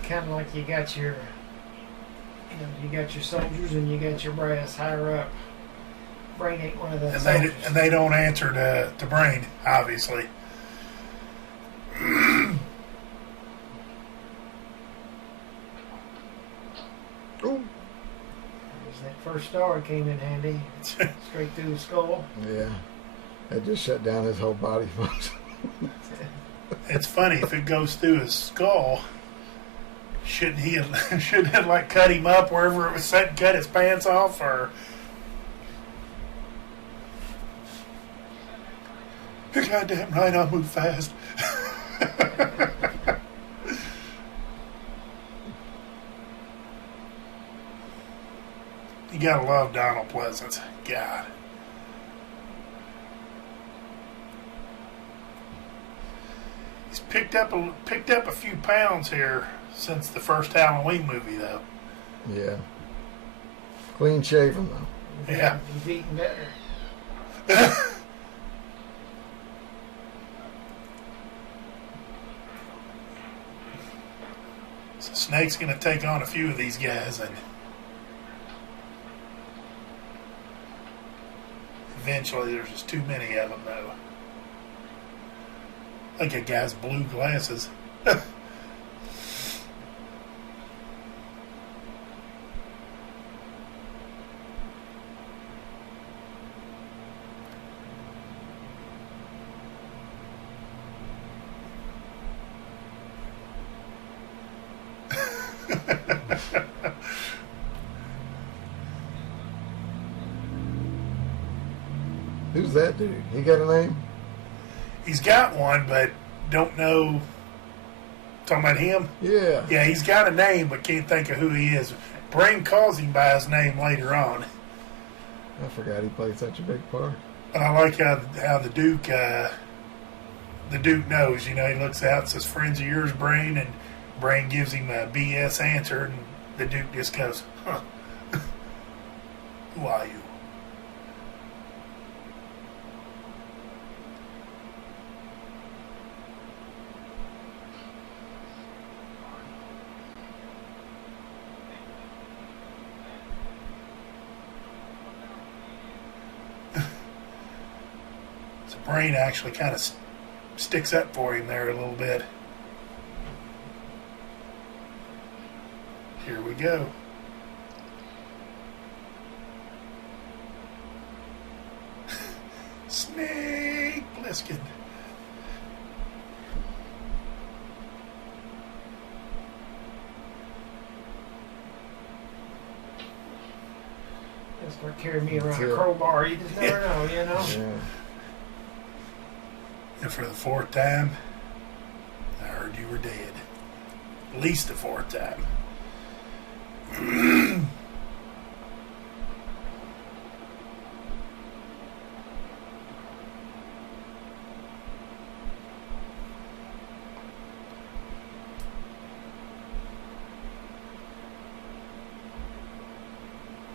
kind of like you got your, you got your soldiers and you got your brass higher up. Brain ain't one of the soldiers. And they don't answer to Brain, obviously. Oh. There's that first star came in handy. Straight through the skull. Yeah. That just shut down his whole body function. It's funny, if it goes through his skull, shouldn't it like cut him up wherever it was set and cut his pants off, or you're goddamn right, I'll move fast. You gotta love Donald Pleasance. God. He's picked up a few pounds here since the first Halloween movie, though. Yeah. Clean shaven, though. Yeah. He's eating better. So Snake's gonna take on a few of these guys, and eventually there's just too many of them, though. Like a guy's blue glasses. Who's that dude? He got a name? He's got one, but don't know Talking about him? Yeah. Yeah, he's got a name, but can't think of who he is. Brain calls him by his name later on. I forgot he played such a big part. But I like how the Duke knows. You know, he looks out and says, "Friends of yours, Brain," and Brain gives him a BS answer, and the Duke just goes, "Huh? Who are you?" So Brain actually kind of sticks up for him there a little bit. Here we go. Snake Plissken. They'll start carrying me around That's a it. crowbar. You just never know, you know? Yeah. And for the fourth time, I heard you were dead. At least the fourth time.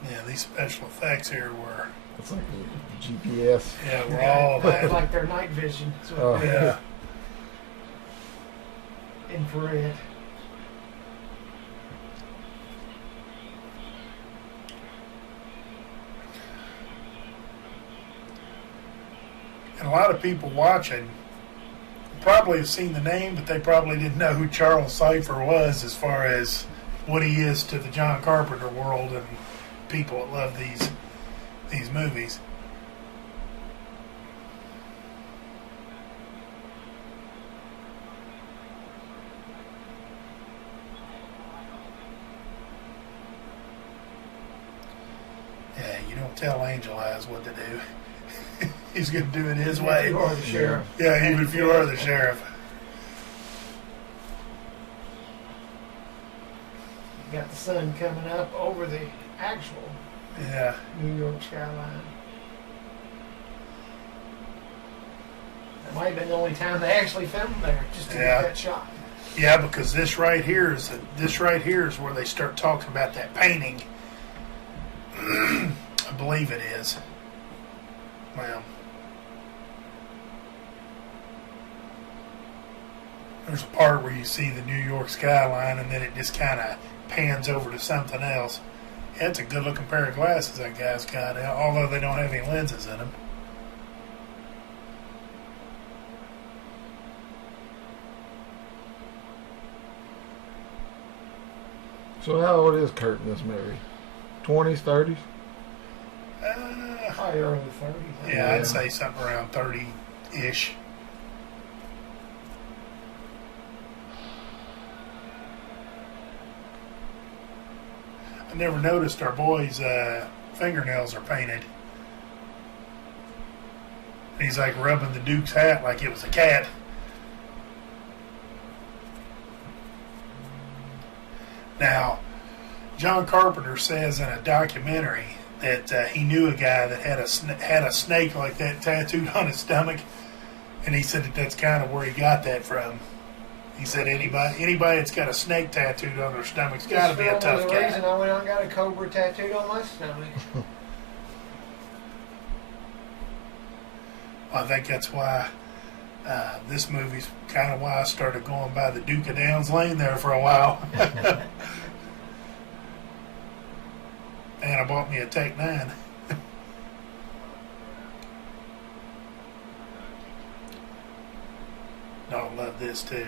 Yeah, these special effects here were, It's like a GPS. yeah, we're all It's that. like their night vision. It's what Oh, they- Yeah. infrared. And a lot of people watching probably have seen the name, but they probably didn't know who Charles Cypher was as far as what he is to the John Carpenter world and people that love these movies. Yeah, you don't tell Angel Eyes what to do. He's going to do it his way. You are the sheriff. Yeah, even if you are the sheriff. You got the sun coming up over the actual Yeah. New York skyline. That might have been the only time they actually filmed there, just to Yeah. get that shot. Yeah, because this right here is where they start talking about that painting. I believe it is. Well, there's a part where you see the New York skyline, and then it just kind of pans over to something else. Yeah, it's a good-looking pair of glasses that guy's got, although they don't have any lenses in them. So how old is Kurt in this movie? 20s, 30s? Probably early 30s. Yeah, Yeah. I'd say something around 30-ish. I never noticed our boy's fingernails are painted. He's like rubbing the Duke's hat like it was a cat. Now, John Carpenter says in a documentary that he knew a guy that had a snake like that tattooed on his stomach, and he said that that's kind of where he got that from. He said anybody that's got a snake tattooed on their stomach's got to be a tough The reason guy. I went out and got a cobra tattooed on my stomach. I think that's why this movie's kind of why I started going by the Duke of Downs Lane there for a while. And I bought me a Tech 9. Dog love this too.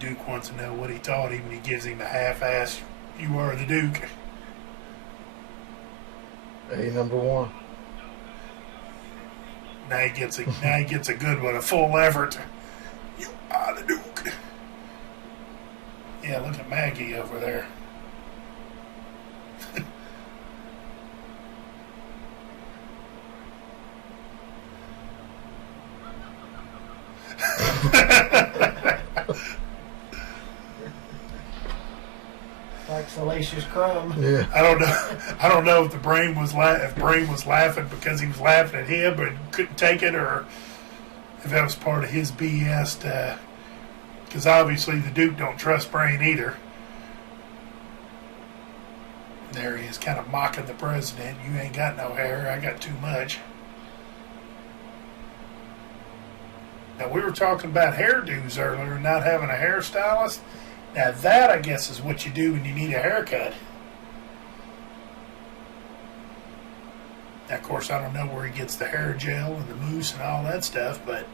Duke wants to know what he taught him, and he gives him a half-ass, "You are the Duke." A number one. Now he gets a good one, a full effort. "You are the Duke." Yeah, look at Maggie over there. Salacious Crumb. Yeah. I don't know. I don't know if the Brain was laughing because he was laughing at him, but couldn't take it, or if that was part of his BS. Because obviously the Duke don't trust Brain either. There he is, kind of mocking the president. You ain't got no hair. I got too much. Now, we were talking about hairdos earlier, not having a hairstylist. Now, that, I guess, is what you do when you need a haircut. Now, of course, I don't know where he gets the hair gel and the mousse and all that stuff, but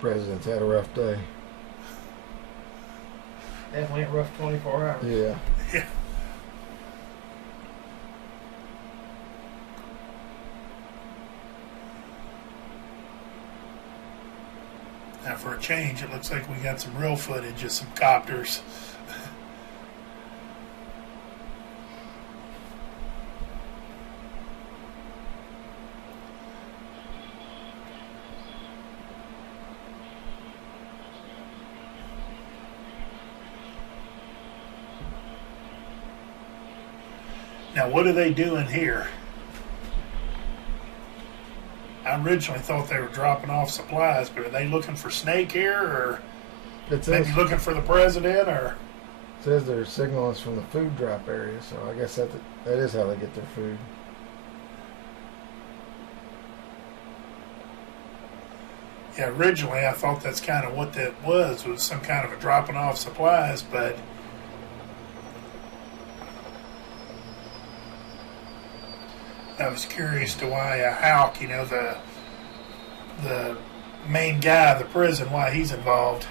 President's had a rough day. Definitely a rough 24 hours. Yeah. yeah. Now, for a change, it looks like we got some real footage of some copters. Now, what are they doing here? I originally thought they were dropping off supplies, but are they looking for Snake here, or It says, maybe looking for the president, or? says they're signaling us from the food drop area, so I guess that is how they get their food. Yeah, originally I thought that's kind of what that was some kind of a dropping off supplies, but I was curious to why Houck, you know, the main guy of the prison, why he's involved.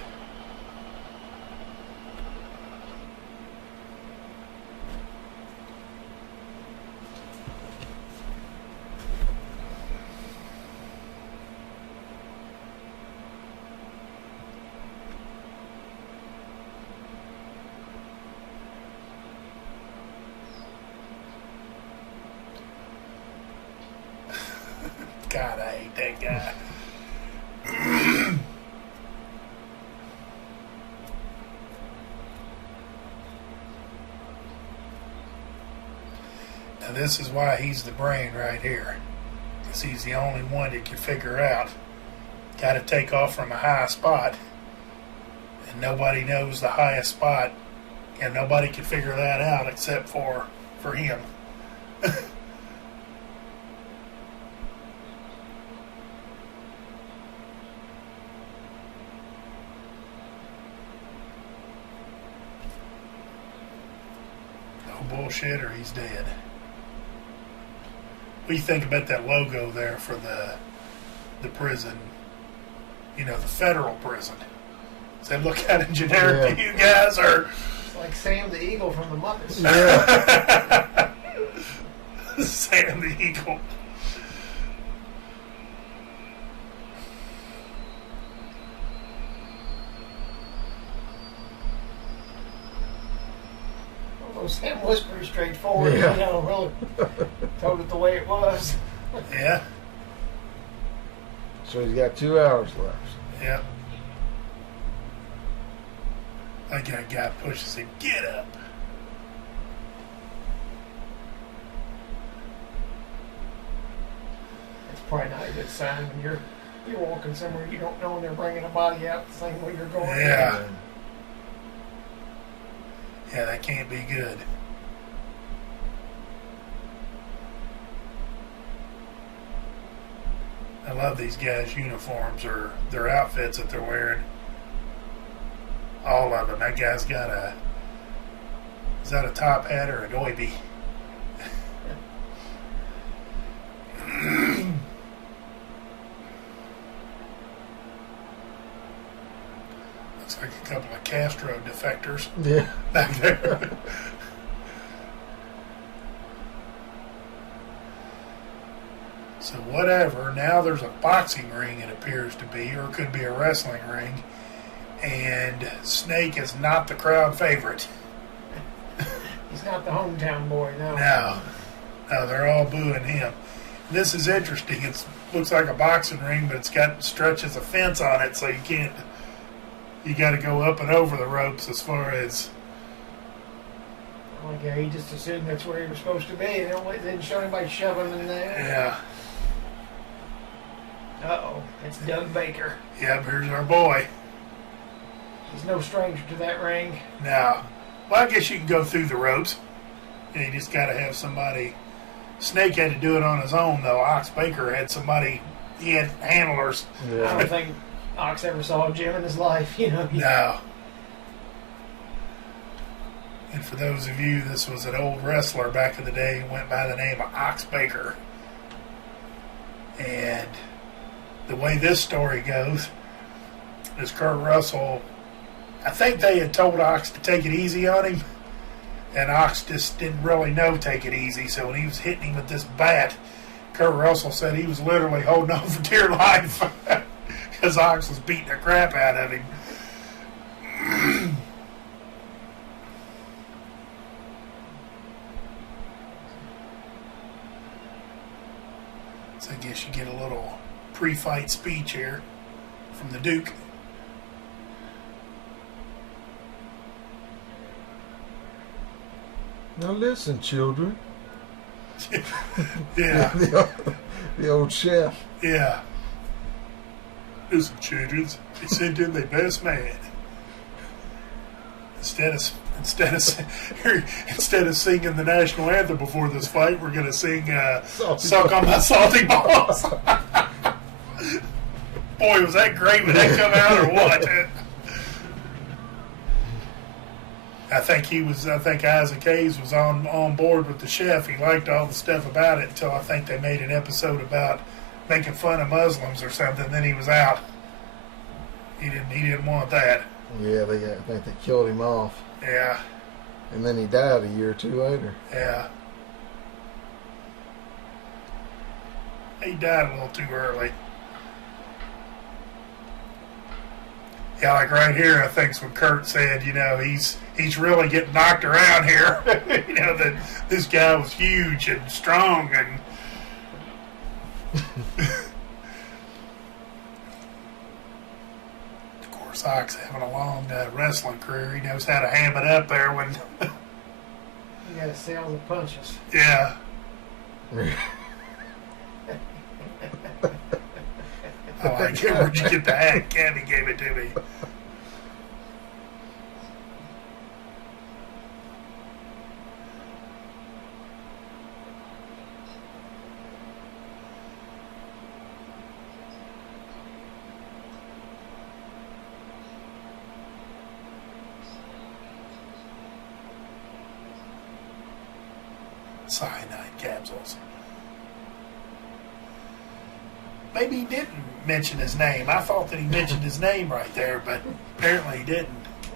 God, I hate that guy. Now this is why he's the brain right here. Because he's the only one that can figure out. Got to take off from a high spot. And nobody knows the highest spot. And nobody can figure that out except for him. Bullshit, or he's dead. What do you think about that logo there for the prison? You know, the federal prison. Does that look kind of generic to you guys, or? It's like Sam the Eagle from the Muppets. Yeah. Sam the Eagle. Sam was pretty straightforward. Yeah. You know, really told it the way it was. Yeah. So he's got 2 hours left. Yep. Like that guy pushes him, get up. It's probably not a good sign when you're walking somewhere you don't know and they're bringing a body out the same way you're going. Yeah. Yeah, that can't be good. I love these guys' uniforms or their outfits that they're wearing. All of them. That guy's got is that a top hat or a doily? Looks like a couple of Castro defectors Yeah. back there. So whatever, now there's a boxing ring, it appears to be, or it could be a wrestling ring, and Snake is not the crowd favorite. He's not the hometown boy, no. No, they're all booing him. This is interesting. It looks like a boxing ring, but it's got stretches of fence on it, so you can't. You got to go up and over the ropes as far as. Like, he just assumed that's where he was supposed to be. They didn't show anybody shove him in there. Yeah. Uh-oh. It's Doug Baker. Yep, here's our boy. He's no stranger to that ring. Now, well, I guess you can go through the ropes. And you just got to have somebody. Snake had to do it on his own, though. Ox Baker had somebody. He had handlers. I don't think Ox ever saw a gym in his life, you know. No. And for those of you, this was an old wrestler back in the day who went by the name of Ox Baker. And the way this story goes is Kurt Russell, I think they had told Ox to take it easy on him, and Ox just didn't really know take it easy. So when he was hitting him with this bat, Kurt Russell said he was literally holding on for dear life because Ox was beating the crap out of him. So I guess you get a little pre-fight speech here from the Duke. Now listen, children. Yeah. The old chef. Yeah. Listen, children. They sent in their best man. Instead of singing the national anthem before this fight, we're gonna sing "Suck on My Salty Balls." Boy, was that great when that come out, or what? I think Isaac Hayes was on board with the chef. He liked all the stuff about it until I think they made an episode about making fun of Muslims or something. Then he was out. He didn't want that. Yeah, I think they killed him off. Yeah. And then he died a year or two later. Yeah. He died a little too early. Yeah, like right here, I think's what Kurt said. You know, he's really getting knocked around here. You know, that this guy was huge and strong and. Of course, Ox having a long wrestling career. He knows how to ham it up there when. You gotta sell the punches. Yeah. I like it. Where'd you get the hat? Candy gave it to me. Cyanide capsules. Maybe he didn't mention his name. I thought that he mentioned his name right there, but apparently he didn't.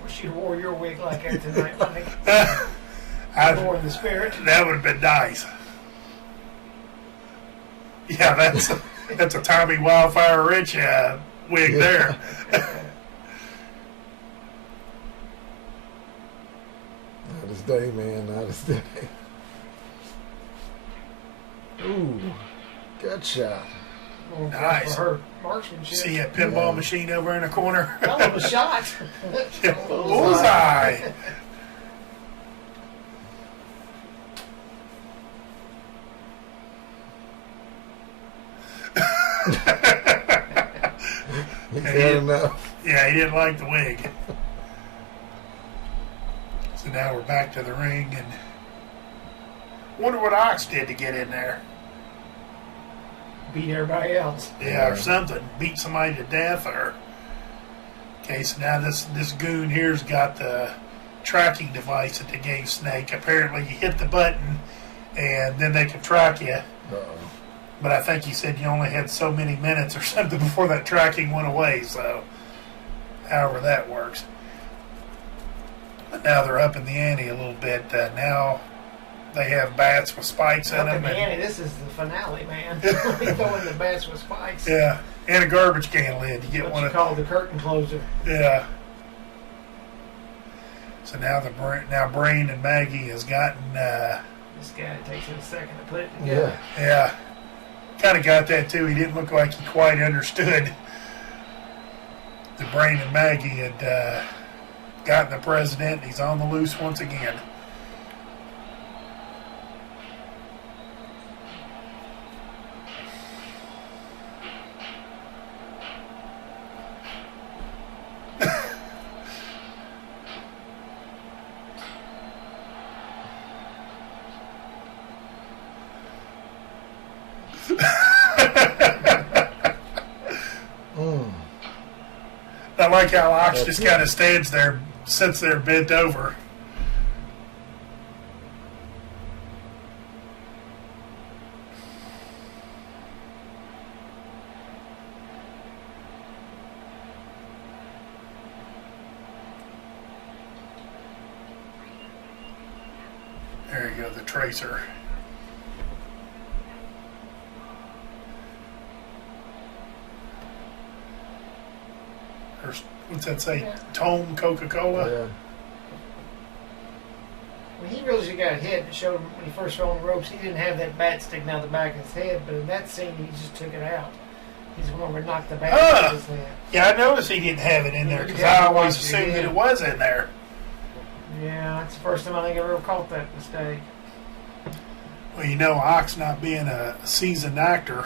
Wish you wore your wig like that tonight, Mike. More in the spirit. That would have been nice. Yeah, that's a Tommy Wildfire Rich wig there. Not his day, man. Not his day. Ooh, good shot. Nice. For her marksmanship. See a pinball machine over in the corner? Hell of a shot. Bullseye. He's had enough. Yeah, he didn't like the wig. So now we're back to the ring, and wonder what Ox did to get in there. Beat everybody else. Yeah, or something. Beat somebody to death, or... Okay, so now this goon here's got the tracking device that they gave Snake. Apparently you hit the button, and then they can track you. Uh-oh. But I think he said you only had so many minutes or something before that tracking went away, so... However that works. But now they're up in the ante a little bit. Now... They have bats with spikes in them. This is the finale, man. They throw in the bats with spikes. Yeah, and a garbage can lid. You get what one you of call the curtain closer. Yeah. So now Brain and Maggie has gotten. This guy takes him a second to put it together. Yeah. Kind of got that too. He didn't look like he quite understood that Brain and Maggie had gotten the president. He's on the loose once again. I like how Ox just kind of stands there, sits there bent over. There you go, the tracer. Or what's that say? Yeah. Tome Coca-Cola? Yeah. When he really got hit, it showed him when he first fell on the ropes, he didn't have that bat sticking out the back of his head, but in that scene, he just took it out. He's the one where knocked the bat out of his head. Yeah, I noticed he didn't have it in there because I always assumed that it was in there. Yeah, that's the first time I think I ever caught that mistake. Well, you know, Ox not being a seasoned actor,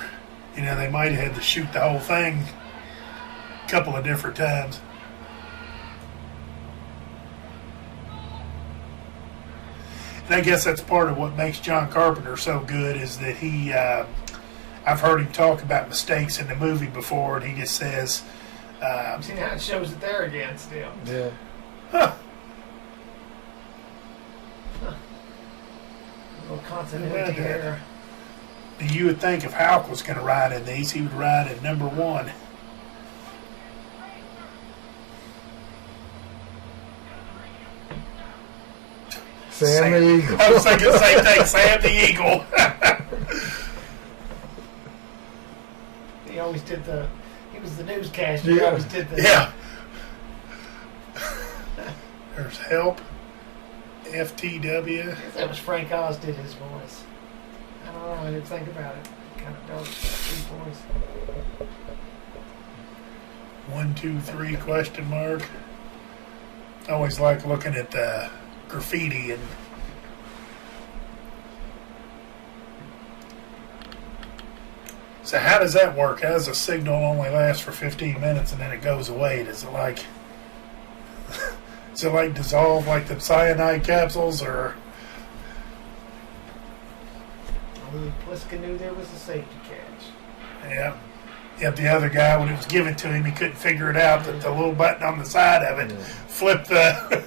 you know, they might have had to shoot the whole thing a couple of different times. And I guess that's part of what makes John Carpenter so good is that he, I've heard him talk about mistakes in the movie before, and he just says, See how it shows it there again still. Yeah. huh, A little continuity there. you would think if Houck was going to ride in these, he would ride in number 1. Sam the Eagle. I was thinking the same thing, Sam the Eagle. He always did he was the newscaster. Yeah. He always did the... Yeah. There's Help. FTW. That was Frank Oz did his voice. I don't know, I didn't think about it. Kind of does his voice. 1, 2, 3 question mark. I always like looking at the graffiti and so how does that work? How does a signal only last for 15 minutes and then it goes away? Does it like dissolve like the cyanide capsules or Only Plissken knew there was a safety catch. yeah. Yep, the other guy, when it was given to him, he couldn't figure it out that the little button on the side of it flipped the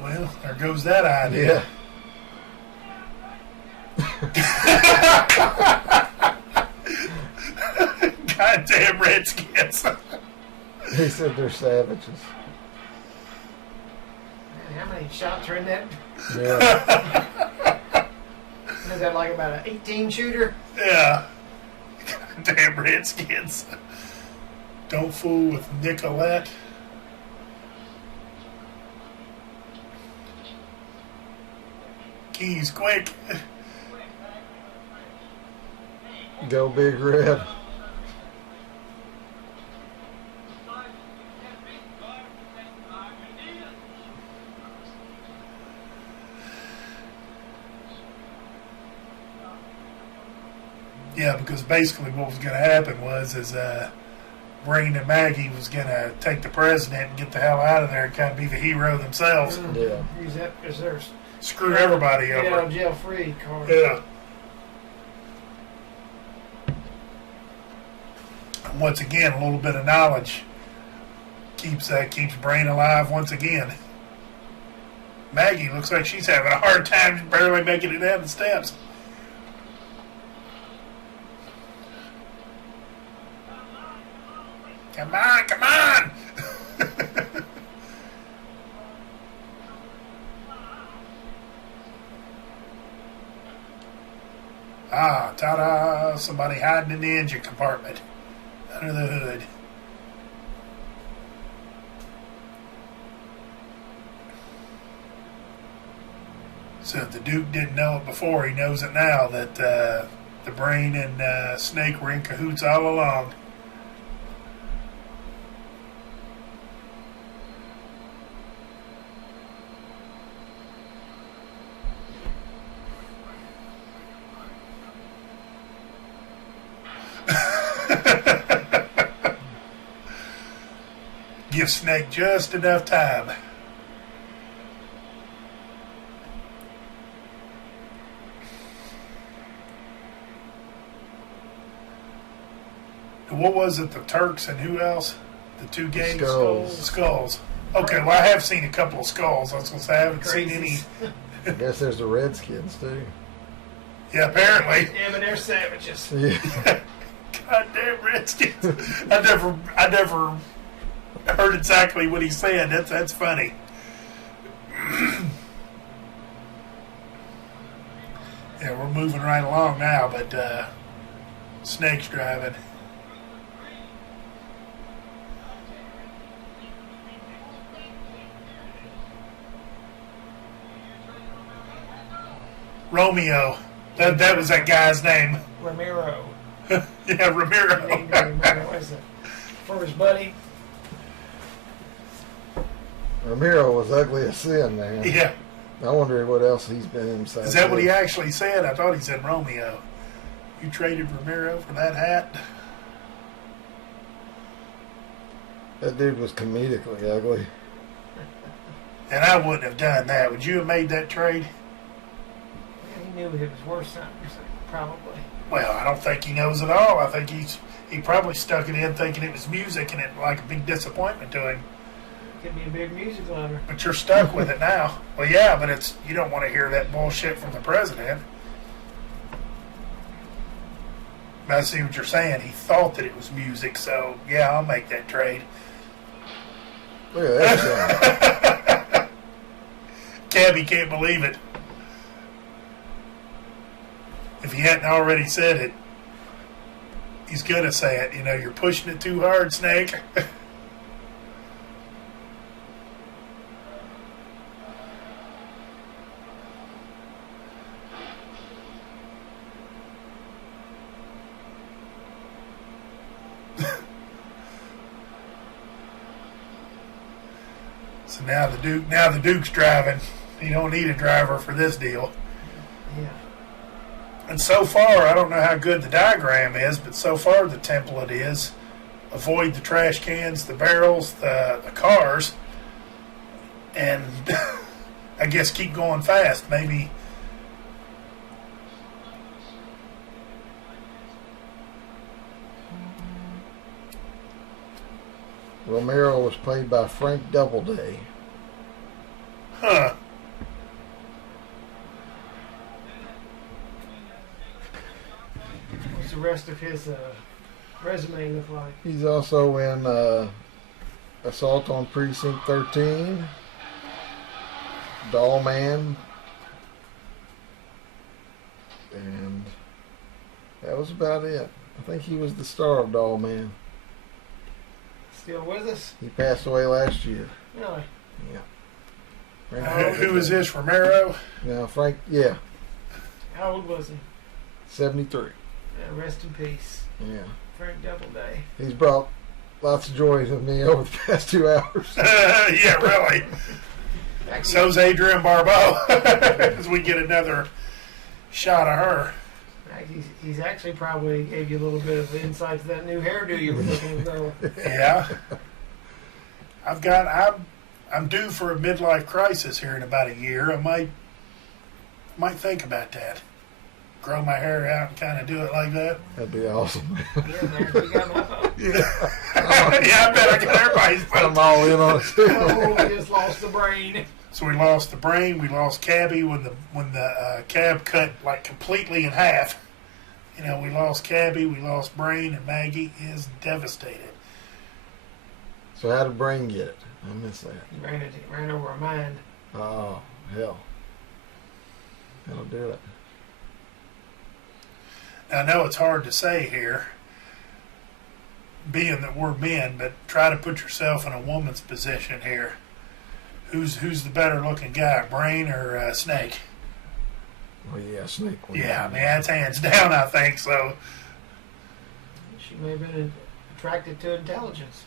well, there goes that idea. Goddamn Redskins. He said they're savages. Man, how many shots are in that? Yeah. Is that like about an 18 shooter? Yeah. Goddamn Redskins. Don't fool with Nicolette. Keys, quick. Go Big Red. Yeah, because basically what was going to happen was Brain and Maggie was going to take the president and get the hell out of there and kind of be the hero themselves. Yeah. Use that because there's Screw everybody out over. of jail free card. Yeah. And once again, a little bit of knowledge keeps Brain alive once again. Maggie looks like she's having a hard time barely making it down the steps. Come on, come on! Ah, ta-da! Somebody hiding in the engine compartment. Under the hood. So if the Duke didn't know it before, he knows it now that the Brain and Snake were in cahoots all along. Give Snake just enough time. What was it? The Turks and who else? The two gangs? Skulls. Okay, well, I have seen a couple of skulls. I was going to say I haven't seen any. I guess there's the Redskins, too. Yeah, apparently. Yeah, but they're savages. Yeah. Goddamn Redskins. I never heard exactly what he said. That's funny. Yeah, we're moving right along now, but Snake's driving. Romeo. That was that guy's name. Ramiro. Yeah, Ramiro. Ramiro, is it? For his buddy. Ramiro was ugly as sin, man. Yeah. I wonder what else he's been inside. Is that what he actually said? I thought he said Romeo. You traded Ramiro for that hat? That dude was comedically ugly. And I wouldn't have done that. Would you have made that trade? Yeah, he knew it was worth something, probably. Well, I don't think he knows at all. I think he probably stuck it in thinking it was music and it like a big disappointment to him. Could be a big music lover. But you're stuck with it now. Well, yeah, but you don't want to hear that bullshit from the president. I see what you're saying. He thought that it was music, so yeah, I'll make that trade. Look at that. Cabby can't believe it. If he hadn't already said it, he's going to say it. You know, you're pushing it too hard, Snake. So now the Duke's driving. You don't need a driver for this deal. Yeah. And so far, I don't know how good the diagram is, but so far the template is avoid the trash cans, the barrels, the cars, and I guess keep going fast. Maybe. Romero was played by Frank Doubleday. Huh. What's the rest of his resume look like? He's also in Assault on Precinct 13, Doll Man, and that was about it. I think he was the star of Doll Man. Still with us? He passed away last year. Really? Yeah. Who is this, Romero? Now, Frank, yeah, How old was he? 73. Yeah, rest in peace. Yeah. Frank Doubleday. He's brought lots of joy to me over the past 2 hours. Yeah, really. So's Adrienne Barbeau. As we get another shot of her. He's actually probably gave you a little bit of insight to that new hairdo you were looking for. Yeah. I'm due for a midlife crisis here in about a year. I might think about that. Grow my hair out and kind of do it like that. That'd be awesome. Yeah, man, you got my vote. Yeah. Yeah, I bet I got everybody's vote. I'm all in on it too. Oh, we just lost the brain. So we lost the Brain, we lost Cabby when the cab cut like completely in half. You know, we lost Cabby, we lost Brain, and Maggie is devastated. So how did Brain get it? I missed that. He ran over a mine. Oh, hell. That'll do it. Now, I know it's hard to say here, being that we're men, but try to put yourself in a woman's position here. Who's the better looking guy, Brain or Snake? Oh yeah, Snake one. Yeah, man, that's hands down, I think so. She may have been attracted to intelligence.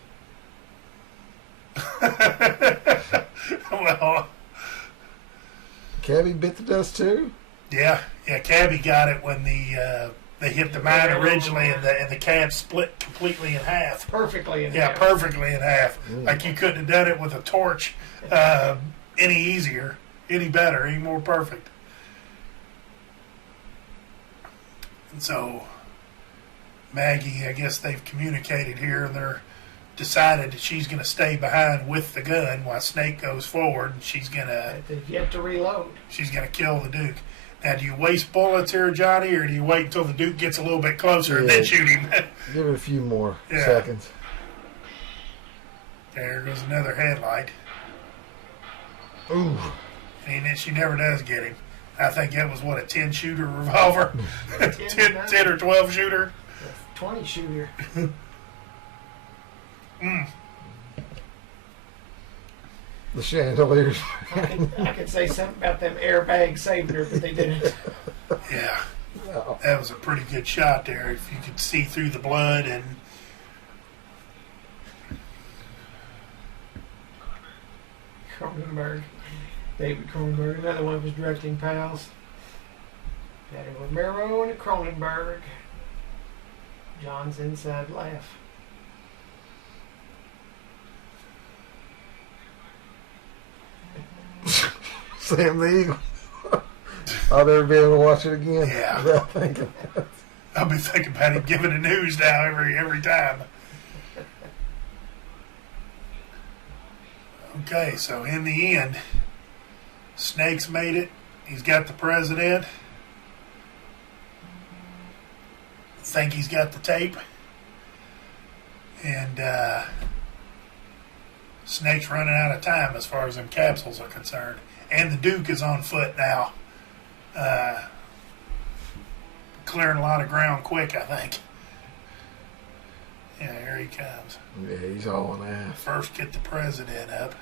Well, Cabby bit the dust too. yeah, Cabby got it when they hit the mine originally, and the cab split completely in half. Perfectly in Yeah, half. perfectly in half. Like you couldn't have done it with a torch any easier, any better, any more perfect. And so Maggie, I guess they've communicated here, and they're decided that she's going to stay behind with the gun while Snake goes forward, and she's going to They've yet to reload. kill the Duke. Now, do you waste bullets here, Johnny, or do you wait until the Duke gets a little bit closer and then shoot him? Give it a few more Yeah. seconds. There goes another headlight. Ooh. And then she never does get him. I think that was, what, a 10-shooter revolver? 10 or 12 shooter? 20 shooter. The chandeliers. I could say something about them airbags saving her, but they didn't. Yeah. Oh. That was a pretty good shot there. If you could see through the blood and... Cronenberg. David Cronenberg. Another one of his directing pals. Had a Romero and a Cronenberg. John's inside laugh. Sam the Eagle. I'll never be able to watch it again Yeah. without thinking. I'll be thinking about him giving the news now every time. Okay, so in the end, Snake's made it. He's got the president. Think he's got the tape. And Snake's running out of time as far as them capsules are concerned. And the Duke is on foot now. Clearing a lot of ground quick, I think. Yeah, here he comes. Yeah, he's all on ass. First, get the president up.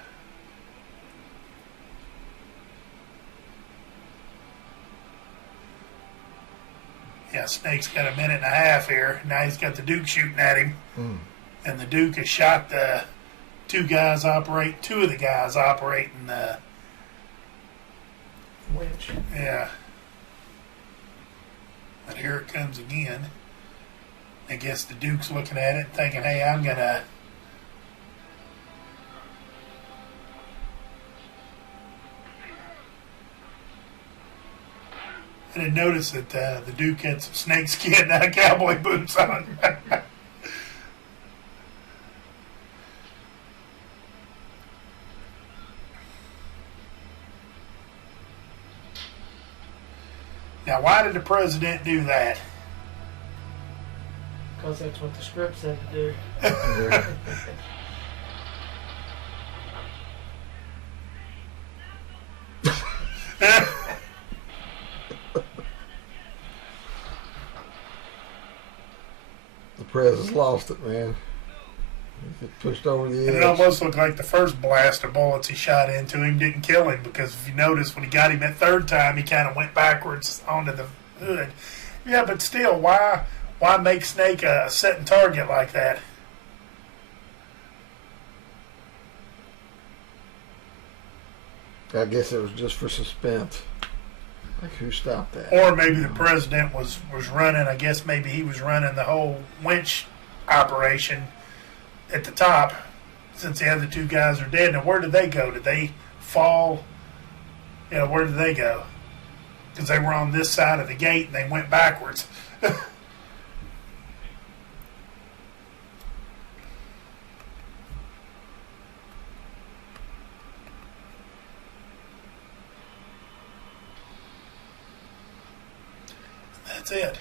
Yeah, Snake's got a minute and a half here. Now he's got the Duke shooting at him. And the Duke has shot the two of the guys operating the... Winch. Yeah. But here it comes again. I guess the Duke's looking at it thinking, hey, I'm going to... I didn't notice that the Duke had some snakeskin cowboy boots on. Now, why did the president do that? Because that's what the script said to do. The prez has lost it, man. He get pushed over the And it edge. almost looked like the first blast of bullets he shot into him didn't kill him, because if you notice, when he got him that third time, he kind of went backwards onto the hood. Yeah, but still, why make Snake a setting target like that? I guess it was just for suspense. Like, who stopped that? Or maybe the president was running, I guess maybe he was running the whole winch operation at the top, since the other two guys are dead. Now, where did they go? Did they fall? You know, where did they go? Because they were on this side of the gate and they went backwards. That's it.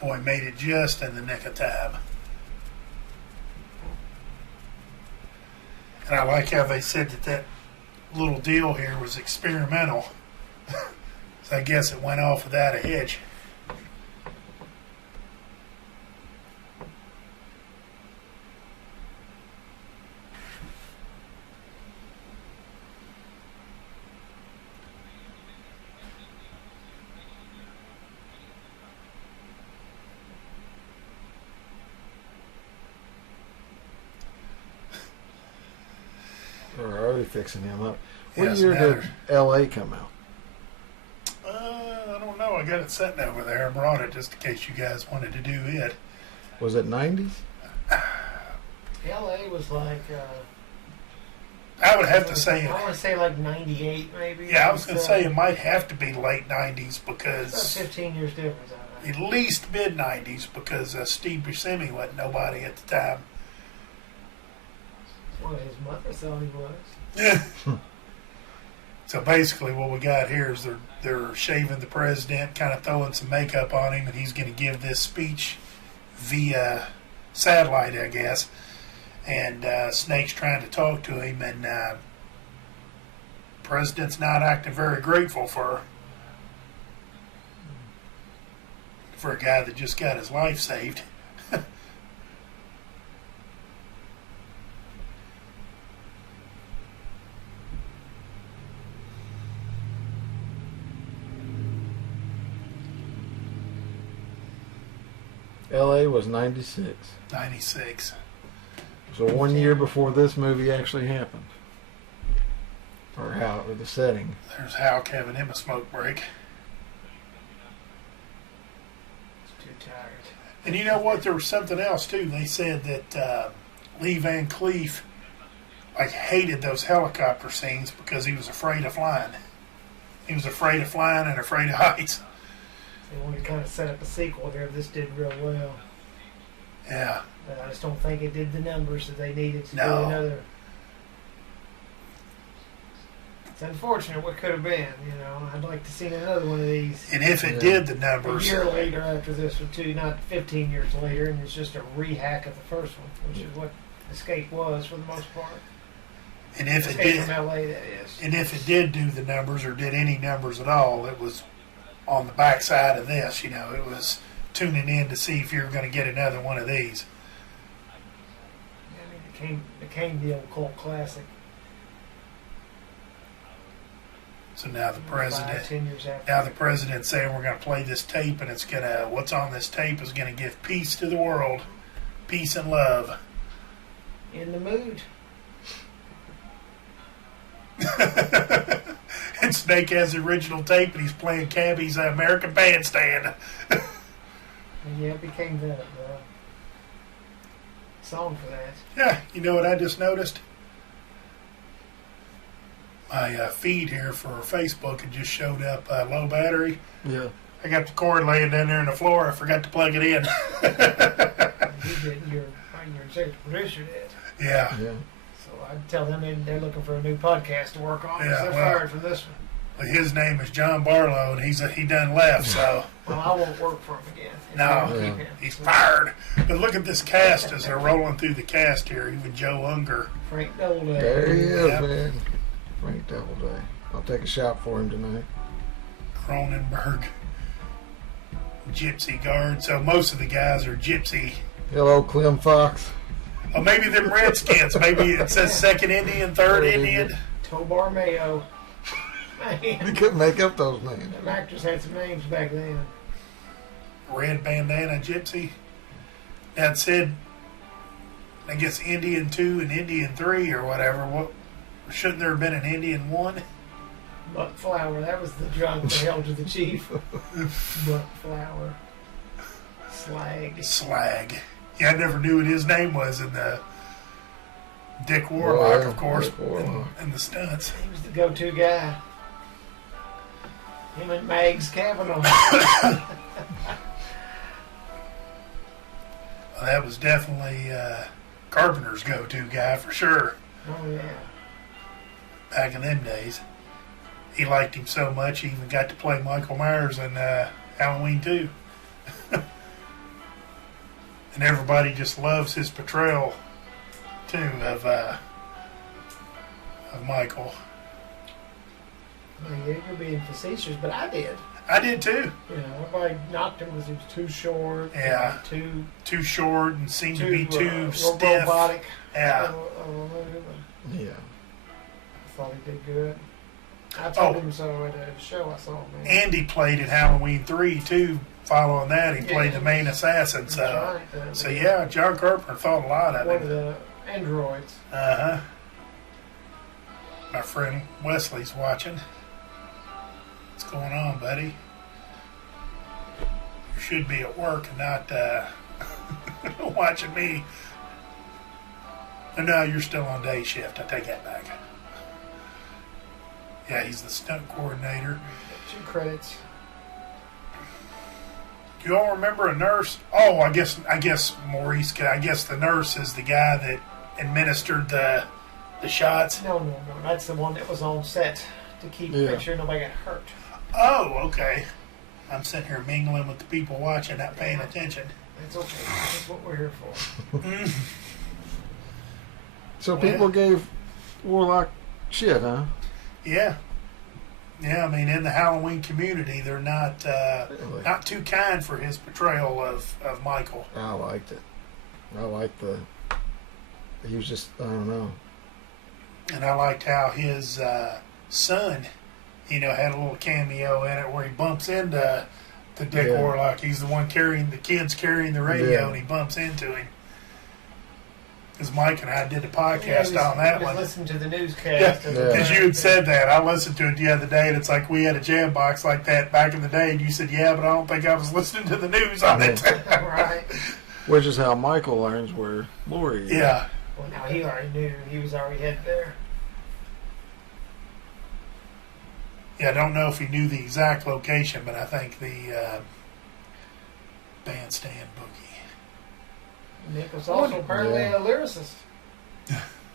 Boy, made it just in the nick of time. And I like how they said that little deal here was experimental. So I guess it went off without a hitch. fixing him up. What Yes, year now did L.A. come out? I don't know. I got it sitting over there. I brought it just in case you guys wanted to do it. Was it 90s? L.A. was like. I would have to say, I want to say like 98, maybe. yeah, I was going to say it might have to be late 90s About because 15 years difference. I think. at least mid 90s because Steve Buscemi wasn't nobody at the time. Well, his mother thought he was. Yeah. So basically, what we got here is they're shaving the president, kind of throwing some makeup on him, and he's going to give this speech via satellite, I guess. And Snake's trying to talk to him, and president's not acting very grateful for a guy that just got his life saved. L.A. was 96. 96. So 1 year before this movie actually happened. Or the setting. There's Hal giving him a smoke break. He's too tired. And you know what? There was something else too. They said that Lee Van Cleef hated those helicopter scenes because he was afraid of flying. He was afraid of flying and afraid of heights. They wanted to kind of set up a sequel there. This did real well. Yeah. But I just don't think it did the numbers that they needed to do No. another. It's unfortunate what could have been, I'd like to see another one of these And if it did the a numbers, year later after this one too, not 15 years later, and it's just a rehack of the first one, which is what Escape was for the most part. and if it Escape did, from LA, that is. and if it did do the numbers or did any numbers at all, it was on the backside of this. It was tuning in to see if you were going to get another one of these. I mean, it became the old cult classic. So now the president, 10 years after. now the president's saying we're going to play this tape, and it's gonna. What's on this tape is going to give peace to the world, peace and love. In the mood. And Snake has the original tape, and he's playing Cabby's American Bandstand. And yeah, it became the song for that. Yeah, you know what I just noticed? My feed here for Facebook had just showed up low battery. Yeah. I got the cord laying down there on the floor. I forgot to plug it in. You did, your executive producer did. Yeah. Yeah. So I'd tell them they're looking for a new podcast to work on. 'Cause Yeah, they're well. fired from this one. Well, his name is John Barlow, and he done left, so Well, I won't work for him again. If No. they don't keep him. he's fired. But look at this cast as they're rolling through the cast here. Even Joe Unger. Frank Doubleday. There he is, Yep. man. Frank Doubleday. I'll take a shot for him tonight. Cronenberg, Gypsy Guard. So most of the guys are Gypsy. Hello, Clem Fox. Oh, maybe them Redskins. Maybe it says second Indian, third Indian. Tobar Mayo. They Man, couldn't make up those names. them actors had some names back then. Red bandana Gypsy. That said, I guess Indian 2 and Indian 3 or whatever. What shouldn't there have been an Indian 1? Buck Flower. That was the drunk that held to the chief. Buck Flower. Slag. Slag. Yeah, I never knew what his name was in the Dick Warlock, Yeah, of course, Dick Warlock. and the stunts. He was the go-to guy. Him and Mags Cavanaugh. Well, that was definitely Carpenter's go-to guy for sure. Oh yeah. Back in them days, he liked him so much he even got to play Michael Myers in Halloween 2. And everybody just loves his portrayal too of Michael. Well, yeah, you're being facetious, but I did. I did too. Everybody knocked him because he was too short. Yeah. Too Too short and seemed to be too ro- stiff. robotic. Yeah. Yeah. I thought he did good. I told Oh. him so at a show I saw, man. Andy played in Halloween 3 too. Following that, he played the main assassin. That's So, right, so yeah, John Carpenter thought a lot of one of it. the androids. Uh huh. My friend Wesley's watching. What's going on, buddy? You should be at work and not watching me. No, you're still on day shift. I take that back. Yeah, he's the stunt coordinator. 2 credits. Do you all remember a nurse? Oh, I guess Maurice. I guess the nurse is the guy that administered the shots. No. That's the one that was on set to make sure nobody got hurt. Oh, okay. I'm sitting here mingling with the people watching, not paying attention. That's okay. That's what we're here for. So people gave Warlock shit, huh? Yeah. Yeah, I mean, in the Halloween community, they're not Really? not too kind for his portrayal of Michael. I liked it. I liked he was just, I don't know. And I liked how his son, had a little cameo in it where he bumps into Dick Warlock. He's the one carrying the radio, and he bumps into him. Because Mike and I did a podcast on that one. Listening to the newscast. Because you had said that. I listened to it the other day, and it's like we had a jam box like that back in the day, and you said, yeah, but I don't think I was listening to the news on it. Right. Which is how Michael learns where Lori is. Yeah. Well, now he already knew. He was already headed there. Yeah, I don't know if he knew the exact location, but I think the bandstand boogie. Nick was also apparently a lyricist.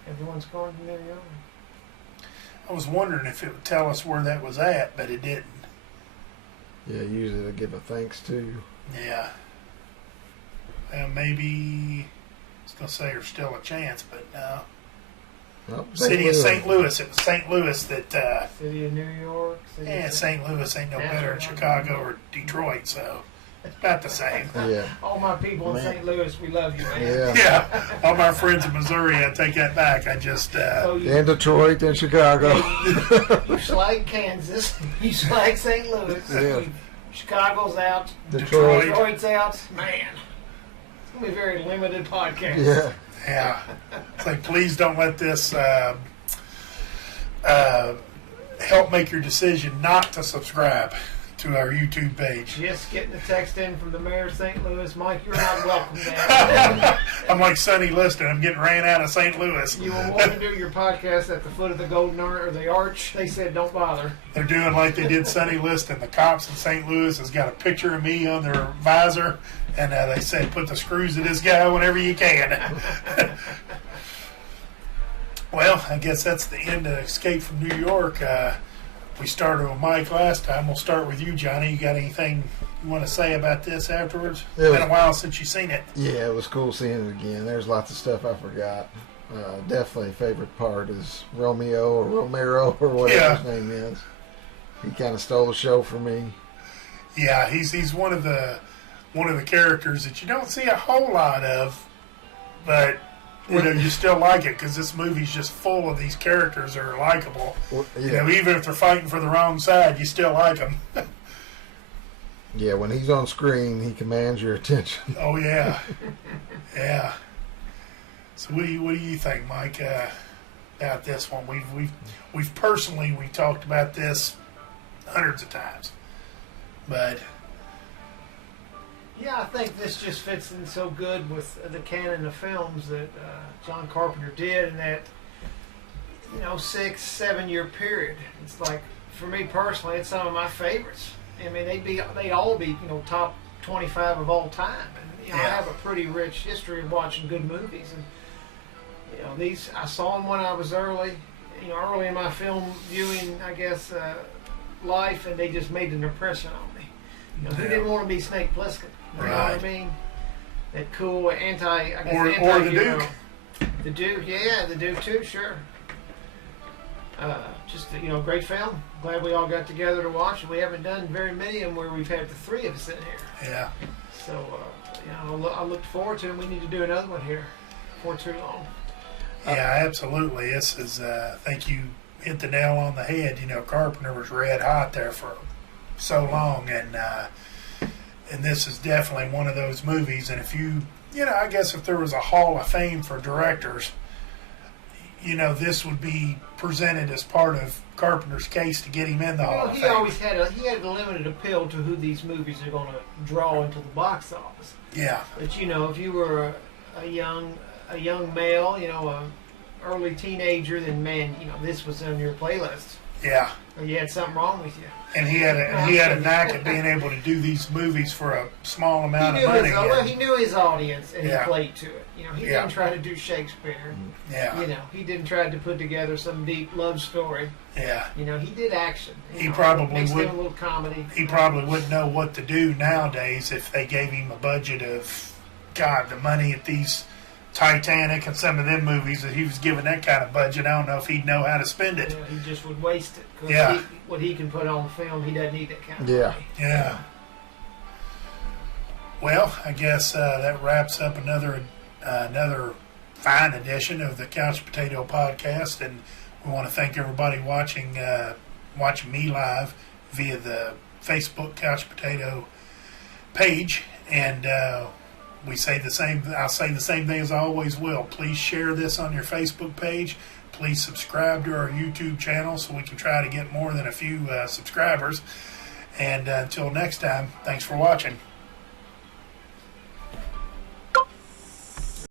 Everyone's going to their own. I was wondering if it would tell us where that was at, but it didn't. Yeah, usually they give a thanks to. Yeah. Maybe, I was going to say there's still a chance, but no. Oh, City of St. Louis. It was St. Louis that... City of New York. St. Louis ain't no better than Chicago or Detroit, so it's about the same. Yeah. All my people in St. Louis, we love you, man. Yeah. Yeah. All my friends in Missouri, I take that back. I just... And Detroit and Chicago. You slag Kansas. You slag St. Louis. Yeah. Chicago's out. Detroit's out. Man. It's going to be a very limited podcast. Yeah. Yeah. It's like, please don't let this help make your decision not to subscribe to our YouTube page. Just getting a text in from the mayor of St. Louis. Mike, you're not welcome there. I'm like Sonny Liston. I'm getting ran out of St. Louis. You will want to do your podcast at the foot of the Golden Arch or the Arch. They said don't bother. They're doing like they did Sonny Liston. The cops in St. Louis has got a picture of me on their visor, and they said put the screws to this guy whenever you can. Well, I guess that's the end of Escape from New York. We started with Mike last time. We'll start with you, Johnny. You got anything you want to say about this afterwards? It's been a while since you've seen it. Yeah, it was cool seeing it again. There's lots of stuff I forgot. Definitely favorite part is Romeo or Romero or whatever his name is. He kind of stole the show for me. Yeah, he's one of the characters that you don't see a whole lot of, but you still like it because this movie's just full of these characters that are likable. Well, yeah. Even if they're fighting for the wrong side, you still like them. Yeah, when he's on screen, he commands your attention. Oh yeah, yeah. So what do you think, Mike, about this one? We've personally talked about this hundreds of times, but. Yeah, I think this just fits in so good with the canon of films that John Carpenter did in that 6-7 year period. It's like, for me personally, it's some of my favorites. I mean, they'd all be top 25 of all time. And I have a pretty rich history of watching good movies, and these I saw them when I was early in my film viewing, I guess, life, and they just made an impression on me. Who didn't want to be Snake Plissken? You know what I mean? That cool or the Duke. The Duke, yeah, the Duke too, sure. Just great film. Glad we all got together to watch, and we haven't done very many of them where we've had the three of us in here. Yeah. So I look forward to it. We need to do another one here before too long. Yeah, absolutely. This is, I think you hit the nail on the head. Carpenter was red hot there for so long, and this is definitely one of those movies. And if I guess if there was a Hall of Fame for directors, this would be presented as part of Carpenter's case to get him in the Hall of He Fame. always had a limited appeal to who these movies are going to draw into the box office. Yeah, But if you were a young male, a early teenager, then man, this was on your playlist. yeah. Or you had something wrong with you. And he had a knack at being able to do these movies for a small amount of money. He knew his audience, and Yeah. he played to it. He Yeah. didn't try to do Shakespeare. Yeah, He didn't try to put together some deep love story. yeah. He did action. He probably mixed in would- a little comedy. He probably wouldn't know what to do nowadays if they gave him a budget of, God, the money at these Titanic and some of them movies that he was given that kind of budget. I don't know if he'd know how to spend it. He just would waste it. 'Cause Yeah. what he can put on film, he doesn't need that kind of Yeah. money. Yeah. Well, I guess that wraps up another fine edition of the Couch Potato Podcast, and we want to thank everybody watching me live via the Facebook Couch Potato page, and we say the same. I'll say the same thing as I always will. Please share this on your Facebook page. Please subscribe to our YouTube channel so we can try to get more than a few subscribers. And until next time, thanks for watching.